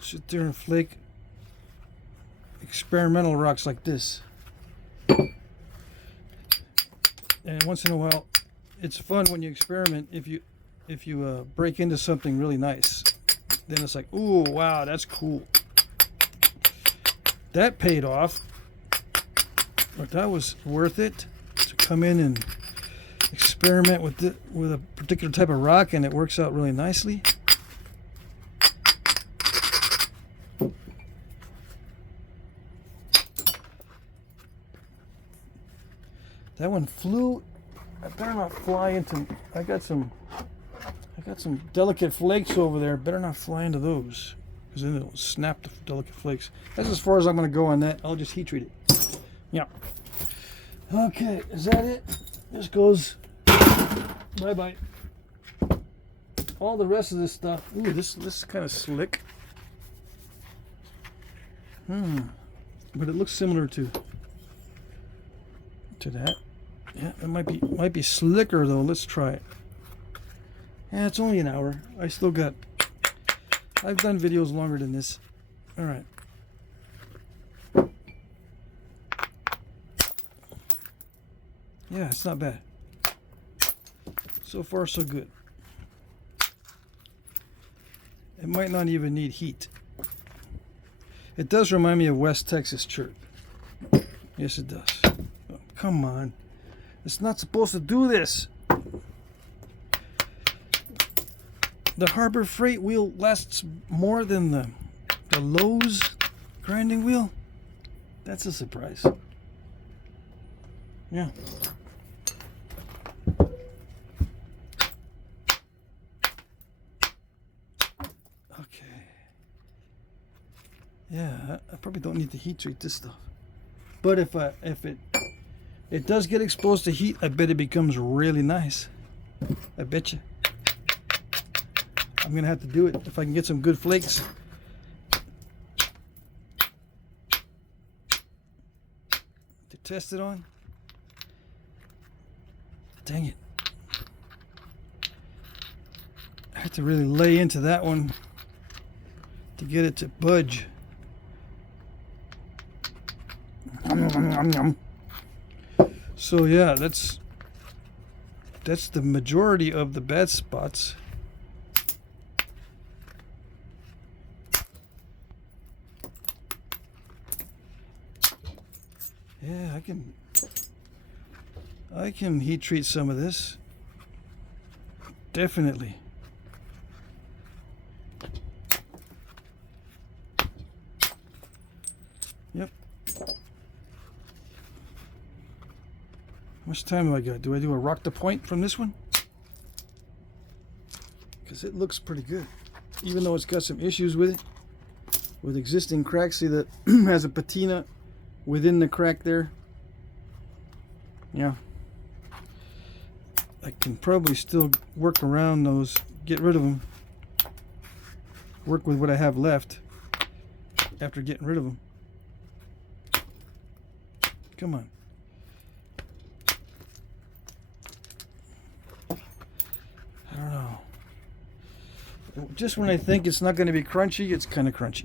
Sit there and flake experimental rocks like this. And once in a while, it's fun when you experiment. If you break into something really nice, then it's like, ooh, wow, that's cool. That paid off. But that was worth it to come in and experiment with a particular type of rock, and it works out really nicely. That one flew. I better not fly into. I got some delicate flakes over there. Better not fly into those, because then it'll snap the delicate flakes. That's as far as I'm going to go on that. I'll just heat treat it. Yeah. Okay, is that it? This goes. Bye bye. All the rest of this stuff. Ooh, this is kind of slick. But it looks similar to that. Yeah, it might be slicker though. Let's try it. Yeah, it's only an hour. I've done videos longer than this. All right. Yeah, it's not bad. So far, so good. It might not even need heat. It does remind me of West Texas Chert. Yes, it does. Oh, come on. It's not supposed to do this. The Harbor Freight wheel lasts more than the Lowe's grinding wheel. That's a surprise. Yeah. Okay. Yeah, I probably don't need to heat treat this stuff. But if it does get exposed to heat, I bet it becomes really nice. I bet you. I'm gonna have to do it if I can get some good flakes. To test it on. Dang it. I have to really lay into that one to get it to budge. So yeah, that's the majority of the bad spots. Yeah, I can heat treat some of this. Definitely. Yep. How much time do I got? Do I do a rock the point from this one? Because it looks pretty good. Even though it's got some issues with it. With existing cracks. See that has a patina within the crack there. Yeah. I can probably still work around those. Get rid of them. Work with what I have left. After getting rid of them. Come on. I don't know. Just when I think it's not going to be crunchy, it's kind of crunchy.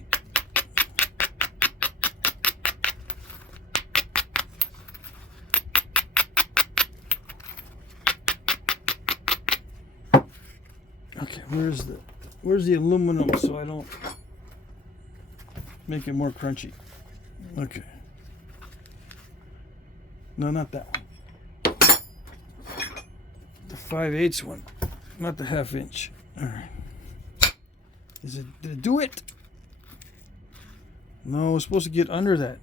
Okay, where's the aluminum so I don't make it more crunchy? Okay. No, not that one. The 5/8 one, not the 1/2 inch. All right. Did it do it? No, it's supposed to get under that.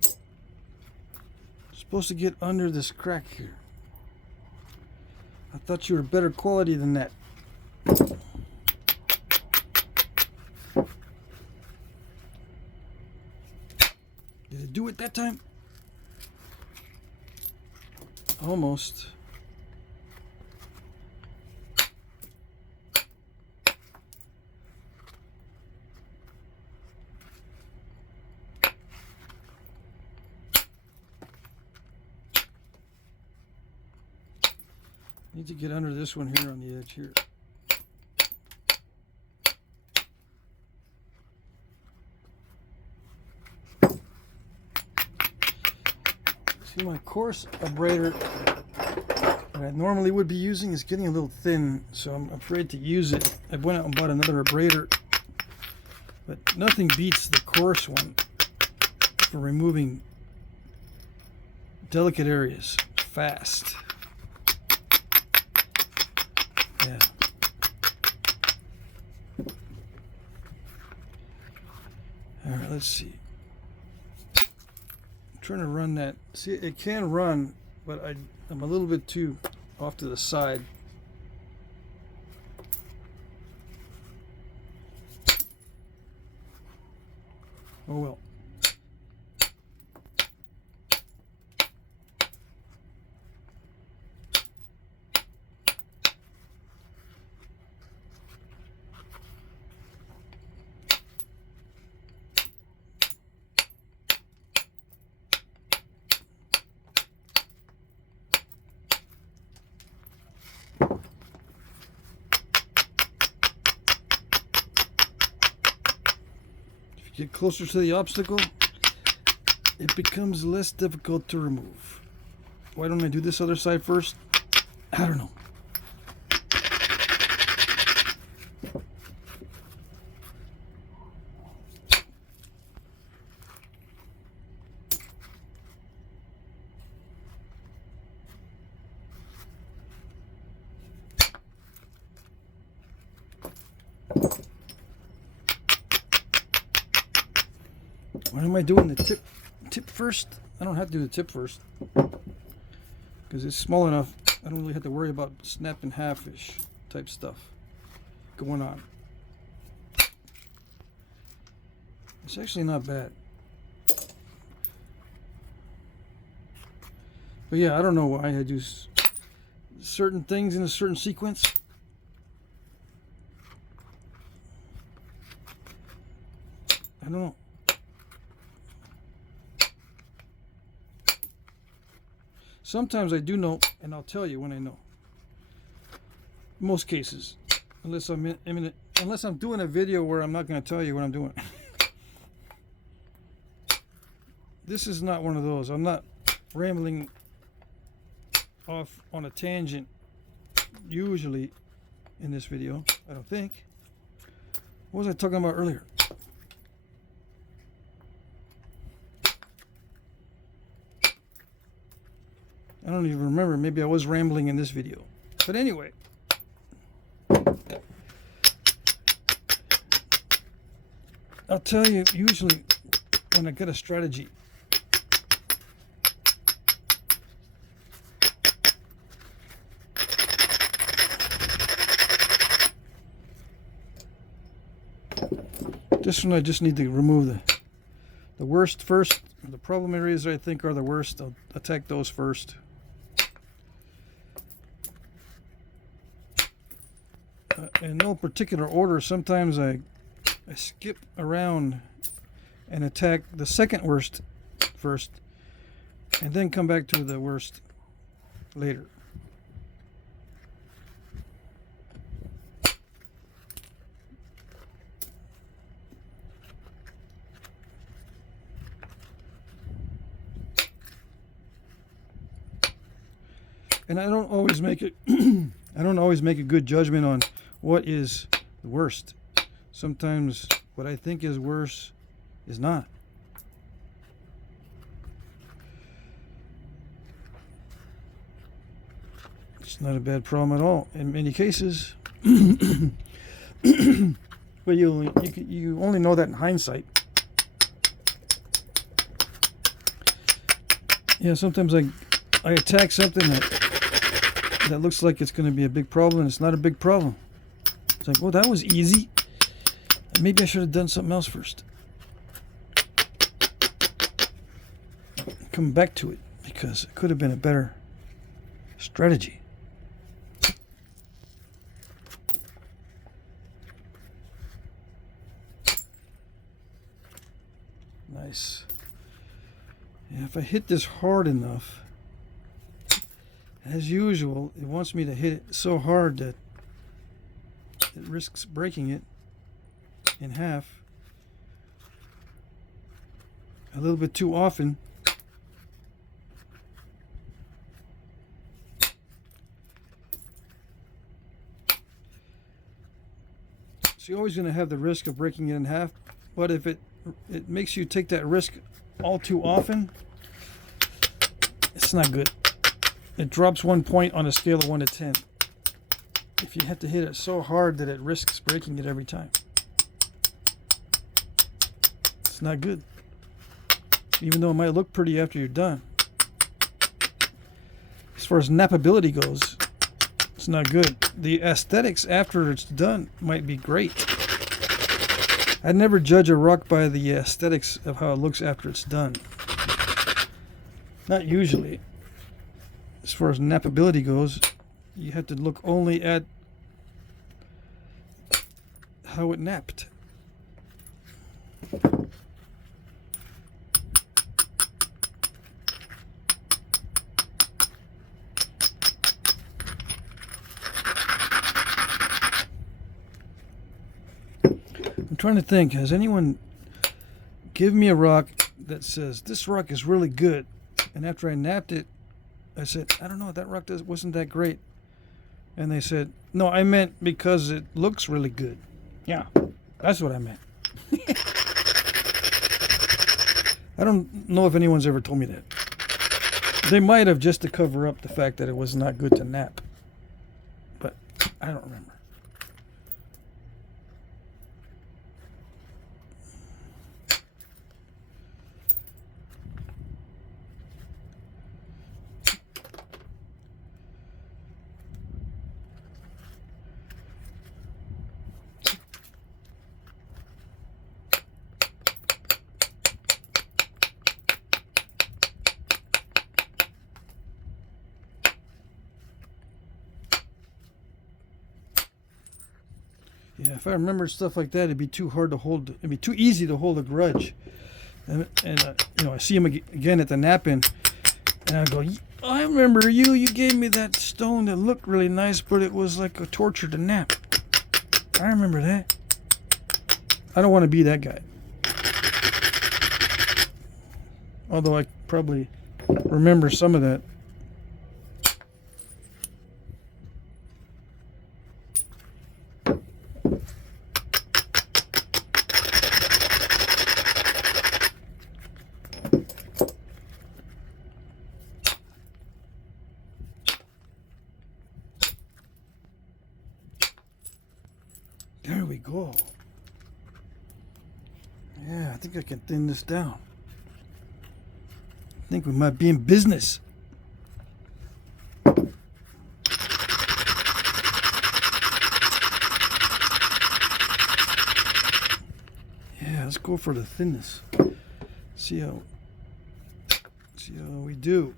It's supposed to get under this crack here. I thought you were better quality than that. Did it do it that time? Almost. Need to get under this one here on the edge here. See, my coarse abrader that I normally would be using is getting a little thin, so I'm afraid to use it. I went out and bought another abrader, but nothing beats the coarse one for removing delicate areas fast. Yeah. All right, let's see. I'm trying to run that. See, it can run, but I'm a little bit too off to the side. Oh well. Get closer to the obstacle, it becomes less difficult to remove. Why don't I do this other side first? I don't know. Why am I doing the tip first? I don't have to do the tip first because it's small enough. I don't really have to worry about snap in half-ish type stuff going on. It's actually not bad. But yeah, I don't know why I do certain things in a certain sequence. I don't know. Sometimes I do know, and I'll tell you when I know. Most cases, unless I'm doing a video where I'm not going to tell you what I'm doing. This is not one of those. I'm not rambling off on a tangent usually in this video. I don't think. What was I talking about earlier? I don't even remember. Maybe I was rambling in this video. But anyway. I'll tell you usually when I get a strategy. This one I just need to remove the worst first. The problem areas I think are the worst. I'll attack those first. In no particular order. Sometimes I skip around and attack the second worst first and then come back to the worst later. And I don't always make it I don't always make a good judgment on what is the worst. Sometimes what I think is worse is not. It's not a bad problem at all in many cases. But you only know that in hindsight. Yeah, sometimes I attack something that looks like it's going to be a big problem, and it's not a big problem. It's like, well, that was easy. Maybe I should have done something else first. Come back to it because it could have been a better strategy. Nice. Yeah, if I hit this hard enough, as usual, it wants me to hit it so hard that it risks breaking it in half a little bit too often. So you're always going to have the risk of breaking it in half, but if it makes you take that risk all too often, it's not good. It drops 1 point on a scale of 1 to 10. If you have to hit it so hard that it risks breaking it every time, it's not good. Even though it might look pretty after you're done. As far as nappability goes, it's not good. The aesthetics after it's done might be great. I'd never judge a rock by the aesthetics of how it looks after it's done. Not usually. As far as nappability goes, you have to look only at how it napped. I'm trying to think, has anyone given me a rock that says, this rock is really good, and after I napped it, I said, I don't know, that rock wasn't that great. And they said, no, I meant because it looks really good. Yeah, that's what I meant. I don't know if anyone's ever told me that. They might have, just to cover up the fact that it was not good to nap. But I don't remember. Yeah, if I remember stuff like that, it'd be too hard to hold. It'd be too easy to hold a grudge. And you know, I see him again at the napping, and I go, I remember you. You gave me that stone that looked really nice, but it was like a torture to nap. I remember that. I don't want to be that guy. Although I probably remember some of that. There we go. Yeah, I think I can thin this down. I think we might be in business. Yeah, let's go for the thinness. See how we do.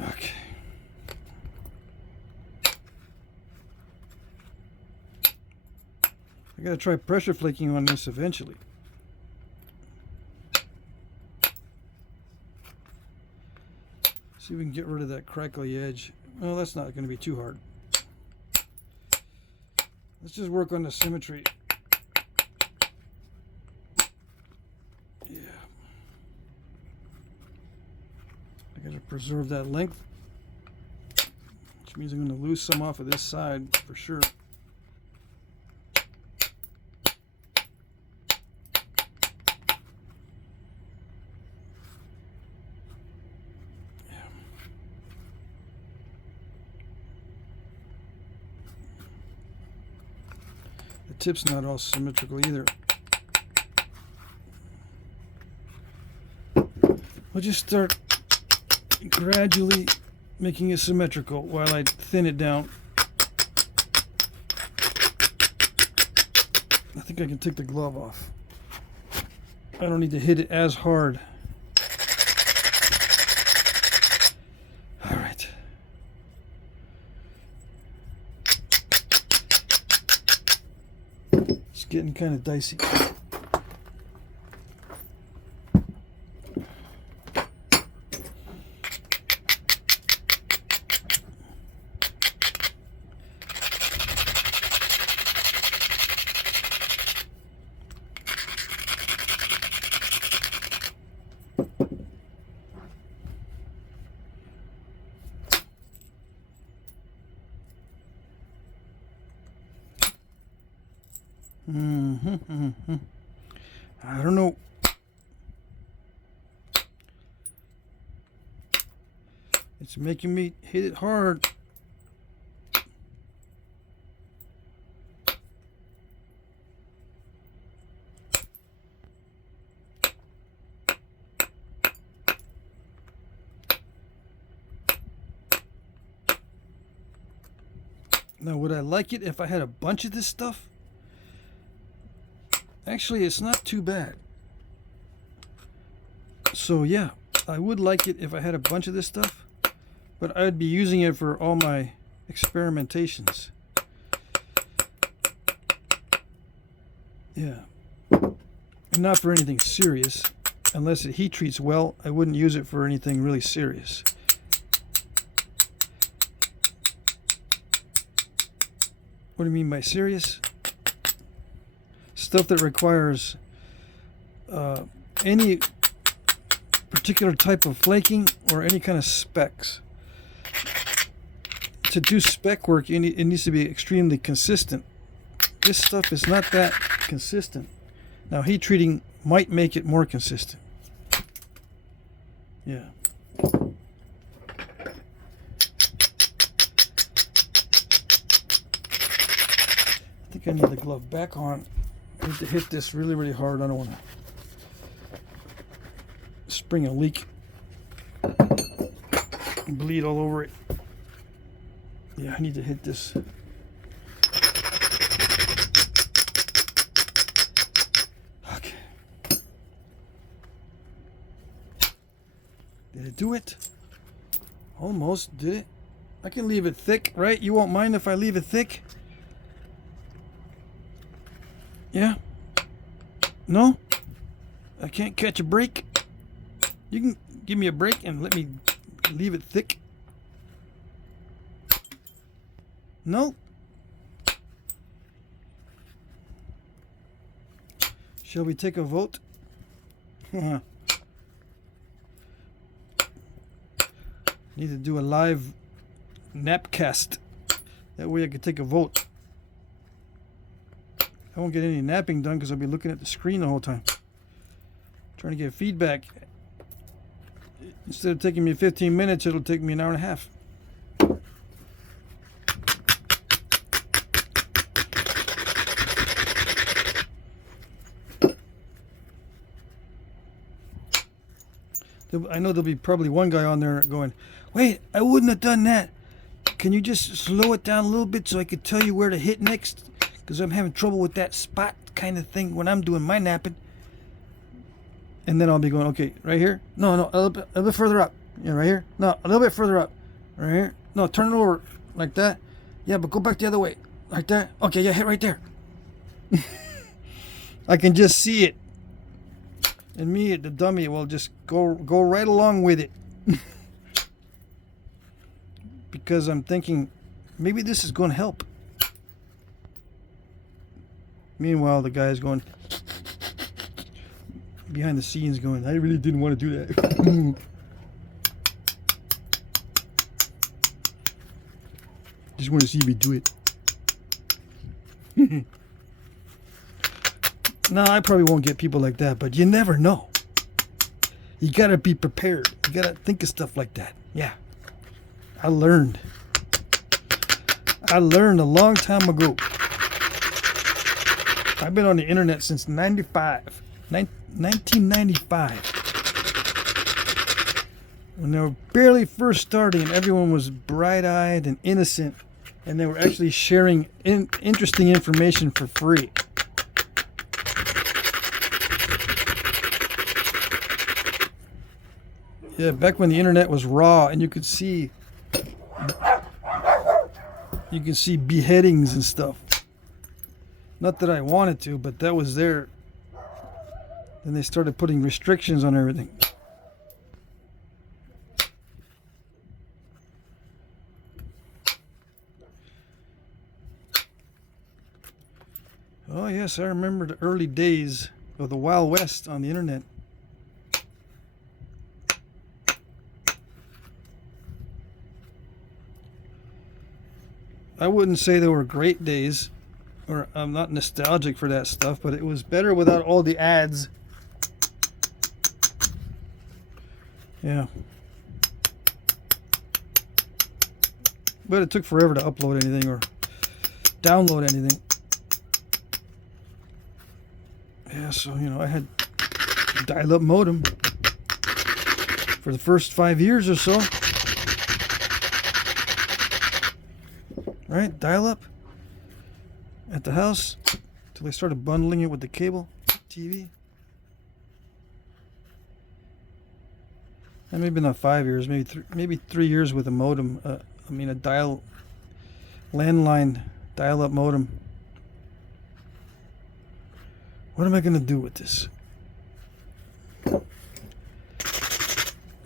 Okay. I gotta try pressure flaking on this eventually. See if we can get rid of that crackly edge. Well, that's not going to be too hard. Let's just work on the symmetry. Yeah. I gotta preserve that length, which means I'm going to lose some off of this side for sure. The tip's not all symmetrical either. We'll just start gradually making it symmetrical while I thin it down. I think I can take the glove off. I don't need to hit it as hard. All right. It's getting kind of dicey. I don't know. It's making me hit it hard. Now, would I like it if I had a bunch of this stuff? Actually, it's not too bad. So yeah, I would like it if I had a bunch of this stuff, but I'd be using it for all my experimentations. Yeah. And not for anything serious. Unless it heat treats well, I wouldn't use it for anything really serious. What do you mean by serious? Stuff that requires any particular type of flaking or any kind of specs. To do spec work, it needs to be extremely consistent. This stuff is not that consistent. Now, heat treating might make it more consistent. Yeah. I think I need the glove back on. I need to hit this really, really hard. I don't want to spring a leak and bleed all over it. Yeah, I need to hit this. Okay. Did it do it? Almost did it. I can leave it thick, right? You won't mind if I leave it thick? Yeah? No? I can't catch a break? You can give me a break and let me leave it thick? No? Shall we take a vote? Need to do a live napcast. That way I could take a vote. I won't get any napping done because I'll be looking at the screen the whole time. Trying to get feedback. Instead of taking me 15 minutes, it'll take me an hour and a half. I know there'll be probably one guy on there going, wait, I wouldn't have done that. Can you just slow it down a little bit so I could tell you where to hit next? Because I'm having trouble with that spot kind of thing when I'm doing my napping. And then I'll be going, okay, right here? No, a little bit further up. Yeah, right here? No, a little bit further up. Right here? No, turn it over like that. Yeah, but go back the other way. Like that. Okay, yeah, hit right there. I can just see it. And me, the dummy, will just go right along with it. Because I'm thinking, maybe this is going to help. Meanwhile, the guy's going behind the scenes going, I really didn't want to do that. Just want to see me do it. No, I probably won't get people like that, but you never know. You gotta be prepared. You gotta think of stuff like that. Yeah. I learned a long time ago. I've been on the internet since 1995. When they were barely first starting, everyone was bright-eyed and innocent, and they were actually sharing interesting information for free. Yeah, back when the internet was raw and you could see beheadings and stuff. Not that I wanted to, but that was there. Then they started putting restrictions on everything. Oh yes, I remember the early days of the Wild West on the internet. I wouldn't say they were great days. or I'm not nostalgic for that stuff, but it was better without all the ads. Yeah. But it took forever to upload anything or download anything. Yeah, so, you know, I had a dial-up modem for the first 5 years or so. Right? Dial-up at the house until they started bundling it with the cable TV. And maybe not 5 years, maybe 3 years with a modem. I mean, a landline dial-up modem. What am I going to do with this?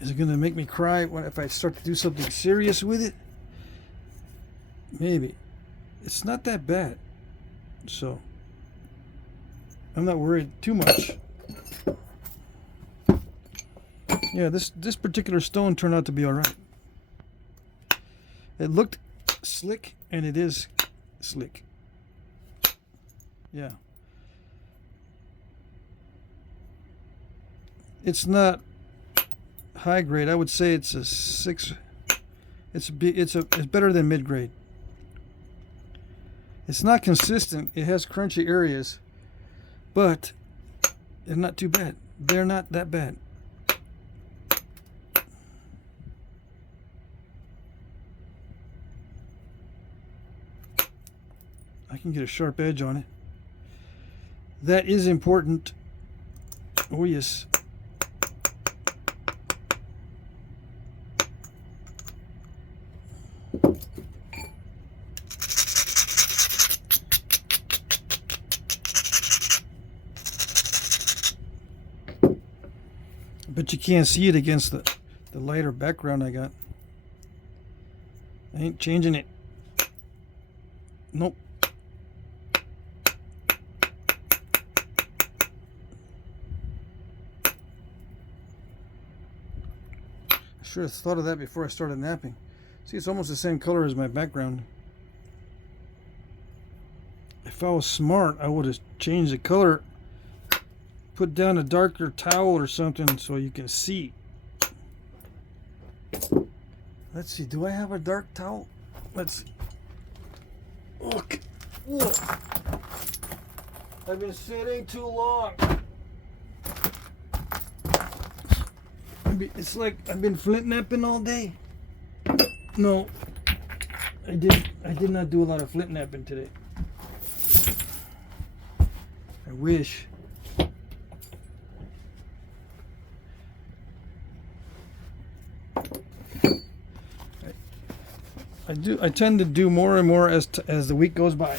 Is it going to make me cry if I start to do something serious with it? Maybe. It's not that bad. So, I'm not worried too much. Yeah, this particular stone turned out to be alright. It looked slick, and it is slick. Yeah. It's not high grade. I would say it's a 6. It's better than mid grade. It's not consistent. It has crunchy areas, but they're not too bad. They're not that bad. I can get a sharp edge on it. That is important. Oh yes. But you can't see it against the lighter background I got. I ain't changing it. Nope. I should have thought of that before I started napping. See, it's almost the same color as my background. If I was smart, I would have changed the color, put down a darker towel or something so you can see. Let's see, do I have a dark towel? Let's see. Look. Look. I've been sitting too long. It's like I've been flint-napping all day. No, I did not do a lot of flint-napping today. I wish. I tend to do more and more as the week goes by.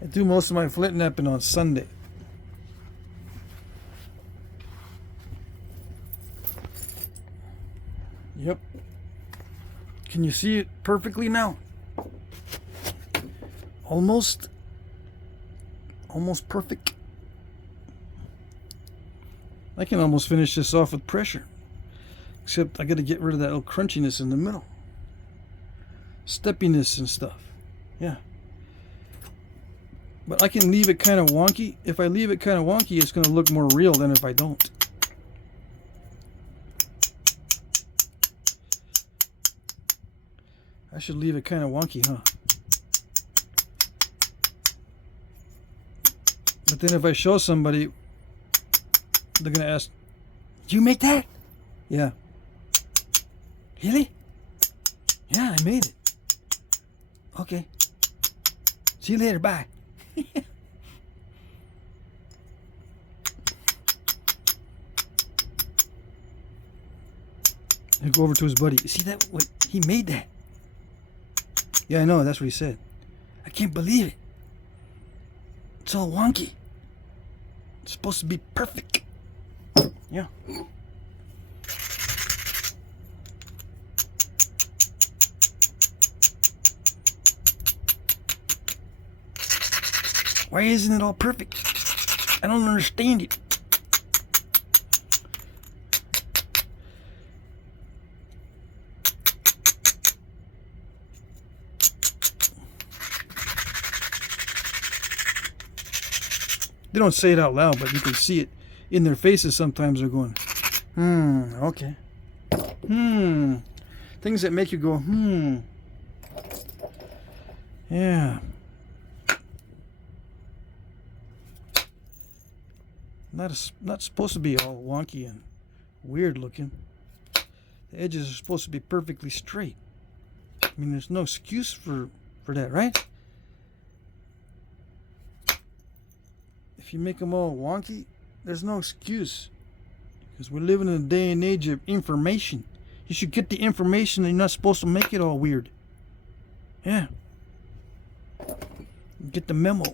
I do most of my flint napping on Sunday. Yep. Can you see it perfectly now? Almost perfect. I can almost finish this off with pressure. Except I got to get rid of that little crunchiness in the middle. Steppiness and stuff. Yeah. But I can leave it kind of wonky. If I leave it kind of wonky, it's going to look more real than if I don't. I should leave it kind of wonky, huh? But then if I show somebody, they're going to ask, "Did you make that?" Yeah. Really? Yeah, I made it. Okay. See you later. Bye. And go over to his buddy. See that? What? He made that. Yeah, I know. That's what he said. I can't believe it. It's all wonky. It's supposed to be perfect. Yeah. Why isn't it all perfect? I don't understand it. They don't say it out loud, but you can see it in their faces. Sometimes they're going, okay. Things that make you go, yeah. Not supposed to be all wonky and weird looking. The edges are supposed to be perfectly straight. I mean, there's no excuse for that, right? If you make them all wonky, there's no excuse. Because we're living in a day and age of information. You should get the information, and you're not supposed to make it all weird. Yeah. Get the memo,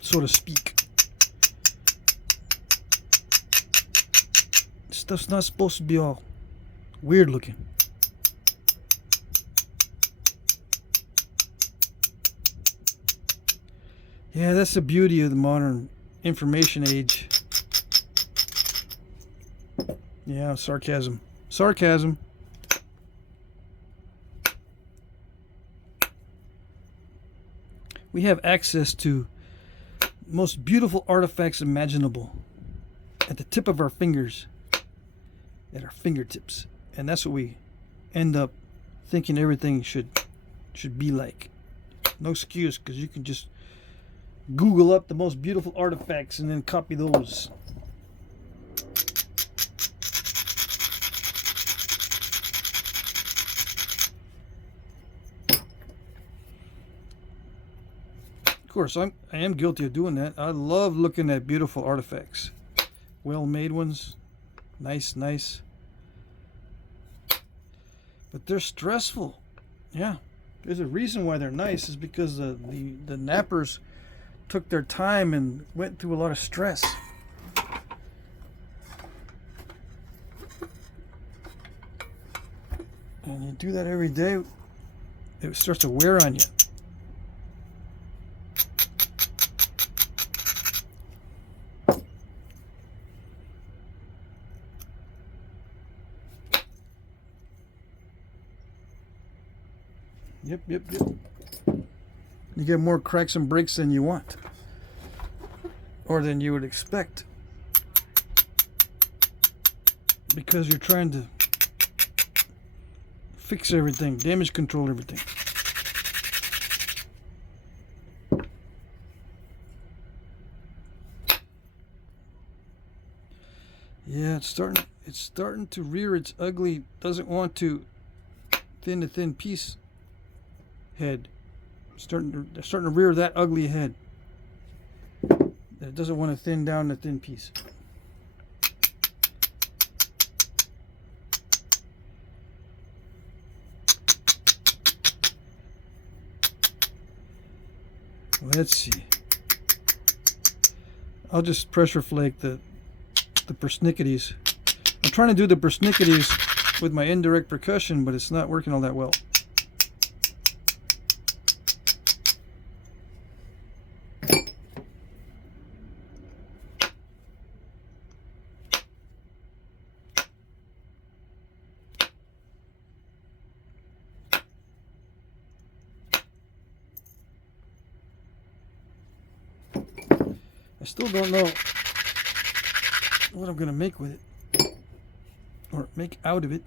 so to speak. Stuff's not supposed to be all weird looking. Yeah, that's the beauty of the modern information age. Yeah, sarcasm. Sarcasm. We have access to the most beautiful artifacts imaginable at the tip of our fingers, at our fingertips. And that's what we end up thinking everything should be like. No excuse, because you can just Google up the most beautiful artifacts and then copy those. Of course, I am guilty of doing that. I love looking at beautiful artifacts. Well-made ones. Nice. But they're stressful. Yeah. There's a reason why they're nice, is because the nappers took their time and went through a lot of stress. And you do that every day, it starts to wear on you. Yep. You get more cracks and breaks than you want, or than you would expect, because you're trying to fix everything, damage control everything. Yeah, it's starting to rear its ugly, doesn't want to thin a thin piece head. They're starting to rear that ugly head. That it doesn't want to thin down the thin piece. Let's see. I'll just pressure flake the persnicketies. I'm trying to do the persnicketies with my indirect percussion, but it's not working all that well. I still don't know what I'm going to make with it, or make out of it.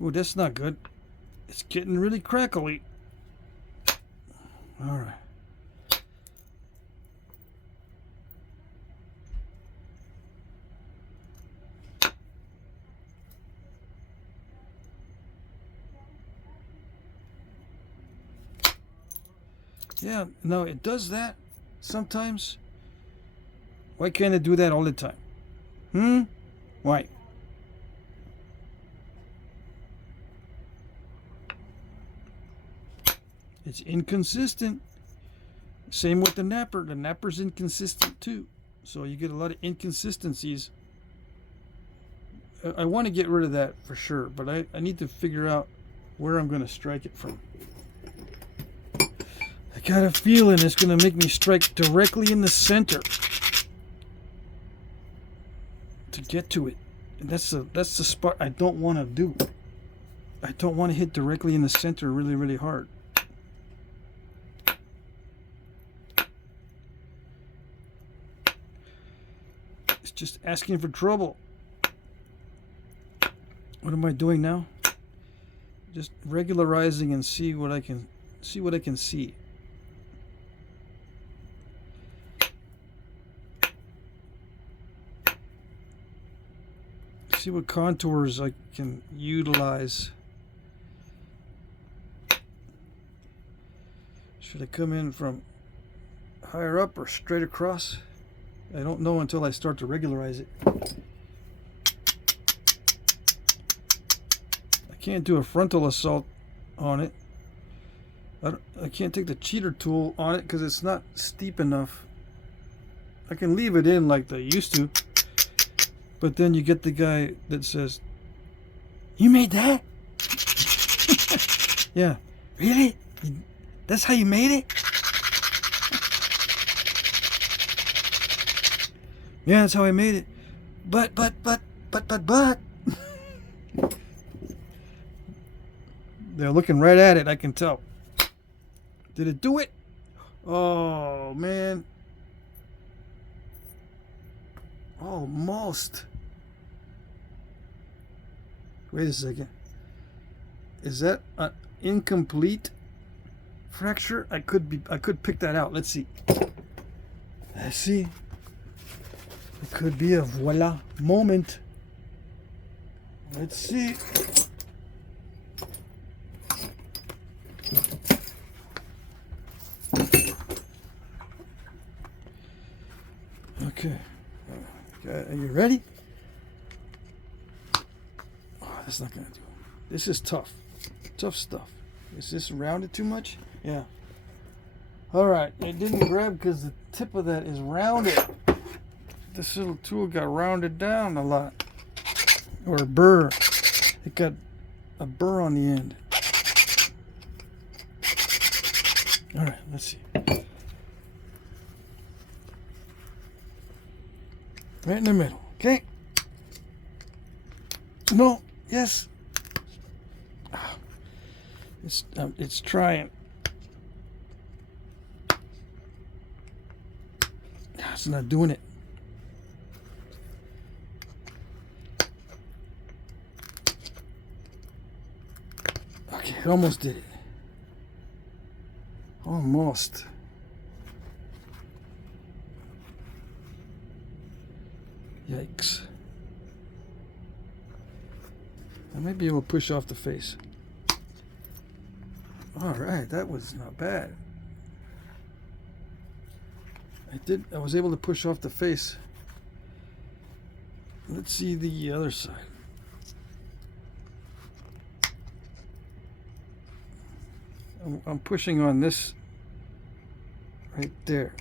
Oh, that's not good. It's getting really crackly. All right. Yeah, no, it does that sometimes. Why can't it do that all the time? Why? It's inconsistent. Same with the napper. The napper's inconsistent too. So you get a lot of inconsistencies. I want to get rid of that for sure, but I need to figure out where I'm going to strike it from. I got a feeling it's going to make me strike directly in the center to get to it. And that's the spot I don't want to do. I don't want to hit directly in the center really, really hard. It's just asking for trouble. What am I doing now? Just regularizing and see what I can see. See what contours I can utilize. Should I come in from higher up or straight across? I don't know until I start to regularize it. I can't do a frontal assault on it. I can't take the cheater tool on it because it's not steep enough. I can leave it in like they used to. But then you get the guy that says, "You made that?" Yeah. Really? That's how you made it? Yeah, that's how I made it. But. They're looking right at it, I can tell. Did it do it? Oh, man. Almost. Wait a second. Is that an incomplete fracture? I could pick that out. Let's see. Let's see. It could be a voila moment. Let's see. Okay. Are you ready? Oh, that's not gonna do it. This is tough. Tough stuff. Is this rounded too much? Yeah. Alright, it didn't grab because the tip of that is rounded. This little tool got rounded down a lot. Or a burr. It got a burr on the end. Alright, let's see. Right in the middle. Okay. No. Yes. It's trying. It's not doing it. Okay, it almost did it. Almost. Yikes. I might be able to push off the face. Alright, that was not bad. I was able to push off the face. Let's see the other side. I'm pushing on this right there.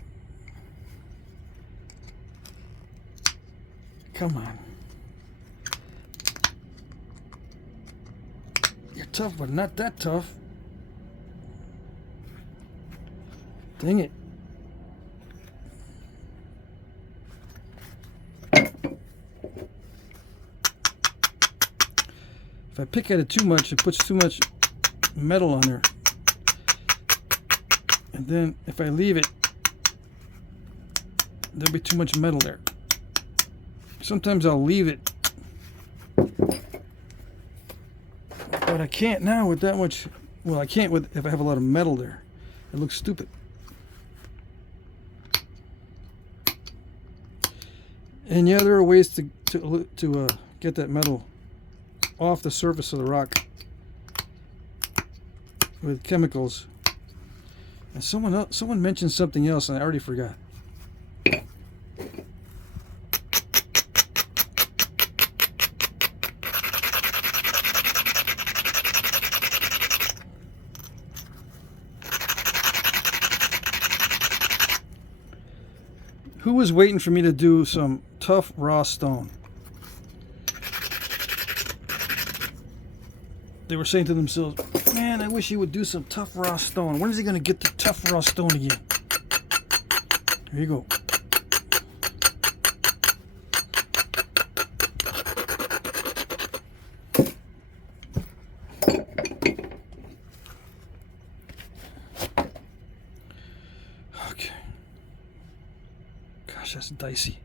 Come on. You're tough, but not that tough. Dang it. If I pick at it too much, it puts too much metal on there. And then if I leave it, there'll be too much metal there. Sometimes I'll leave it. But I can't now with that much. Well, I can't with if I have a lot of metal there. It looks stupid. And yeah, there are ways to get that metal off the surface of the rock with chemicals. And someone mentioned something else, and I already forgot. Who was waiting for me to do some tough raw stone? They were saying to themselves, Man, I wish he would do some tough raw stone. When is he going to get the tough raw stone again? There you go. Okay. Gosh, that's dicey.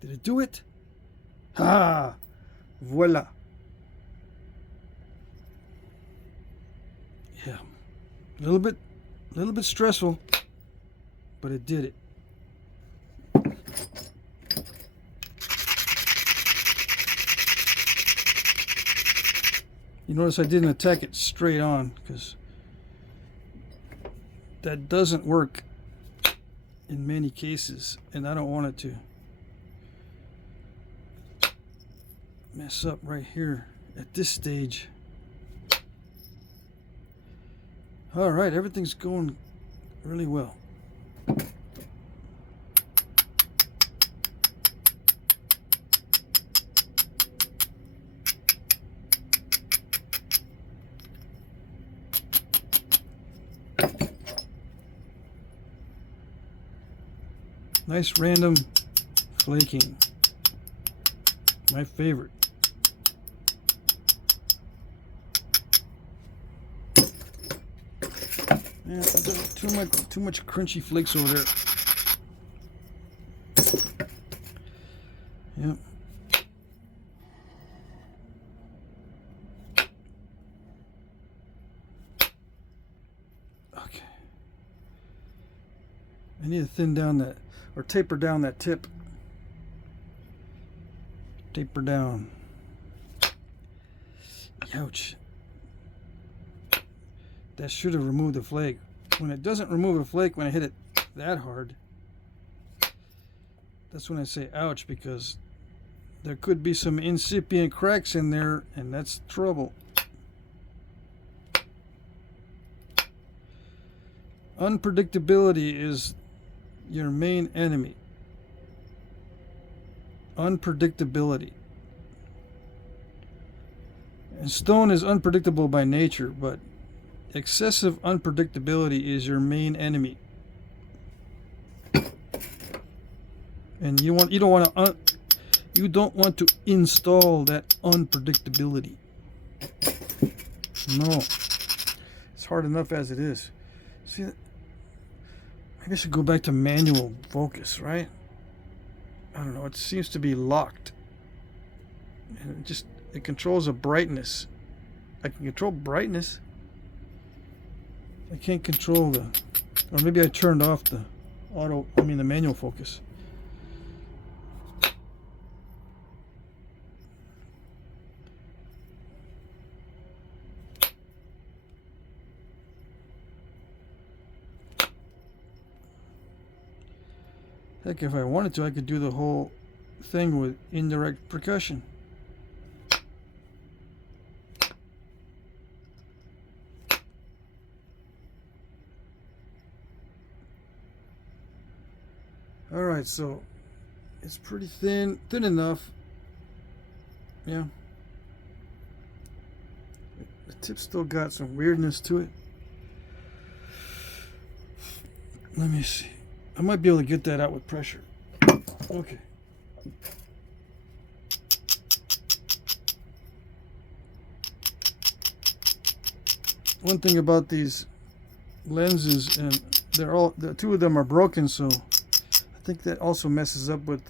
Did it do it? Ah, voila. Yeah, a little bit stressful, but it did it. You notice I didn't attack it straight on because that doesn't work in many cases, and I don't want it to mess up right here at this stage. All right, everything's going really well. Nice random flaking. My favorite. Yeah, too much crunchy flakes over there. Yep. Okay. I need to thin down that, or taper down that tip. Taper down. Ouch. That should have removed the flake. When it doesn't remove a flake when I hit it that hard, that's when I say ouch, because there could be some incipient cracks in there, and that's trouble. Unpredictability is your main enemy. Unpredictability. And stone is unpredictable by nature, but excessive unpredictability is your main enemy. And you don't want to install that unpredictability. No. It's hard enough as it is. See, maybe I should go back to manual focus, right? I don't know, it seems to be locked. And it controls the brightness. I can control brightness. I can't control the, or maybe I turned off the the manual focus. Heck, if I wanted to, I could do the whole thing with indirect percussion. Alright, so it's pretty thin enough. Yeah. The tip still got some weirdness to it. Let me see. I might be able to get that out with pressure. Okay. One thing about these lenses, and the two of them are broken, so I think that also messes with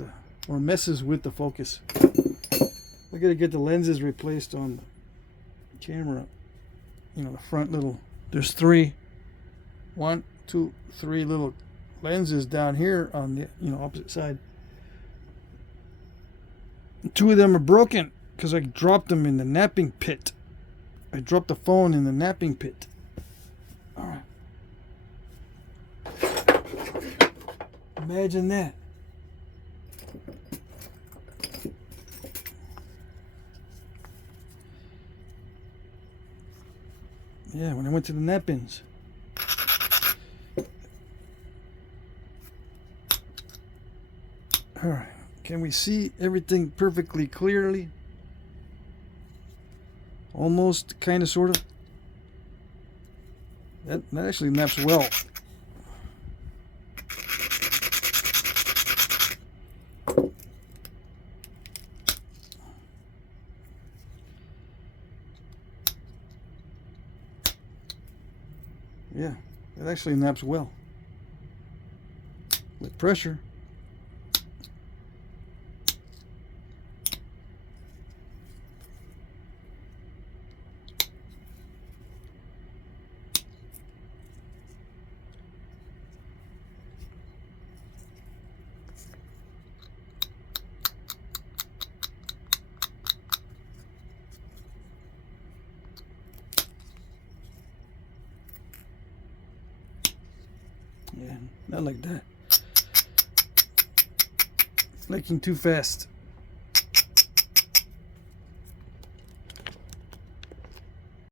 the focus. I gotta get the lenses replaced on the camera. You know, the front little, there's three little lenses down here on the opposite side. Two of them are broken because I dropped them in the knapping pit. I dropped the phone in the knapping pit. All right. Imagine that. Yeah, when I went to the knappings. All right. Can we see everything perfectly clearly? Almost, kind of, sort of. That actually naps well. Yeah, it actually naps well. With pressure. Yeah, not like that. Flaking too fast.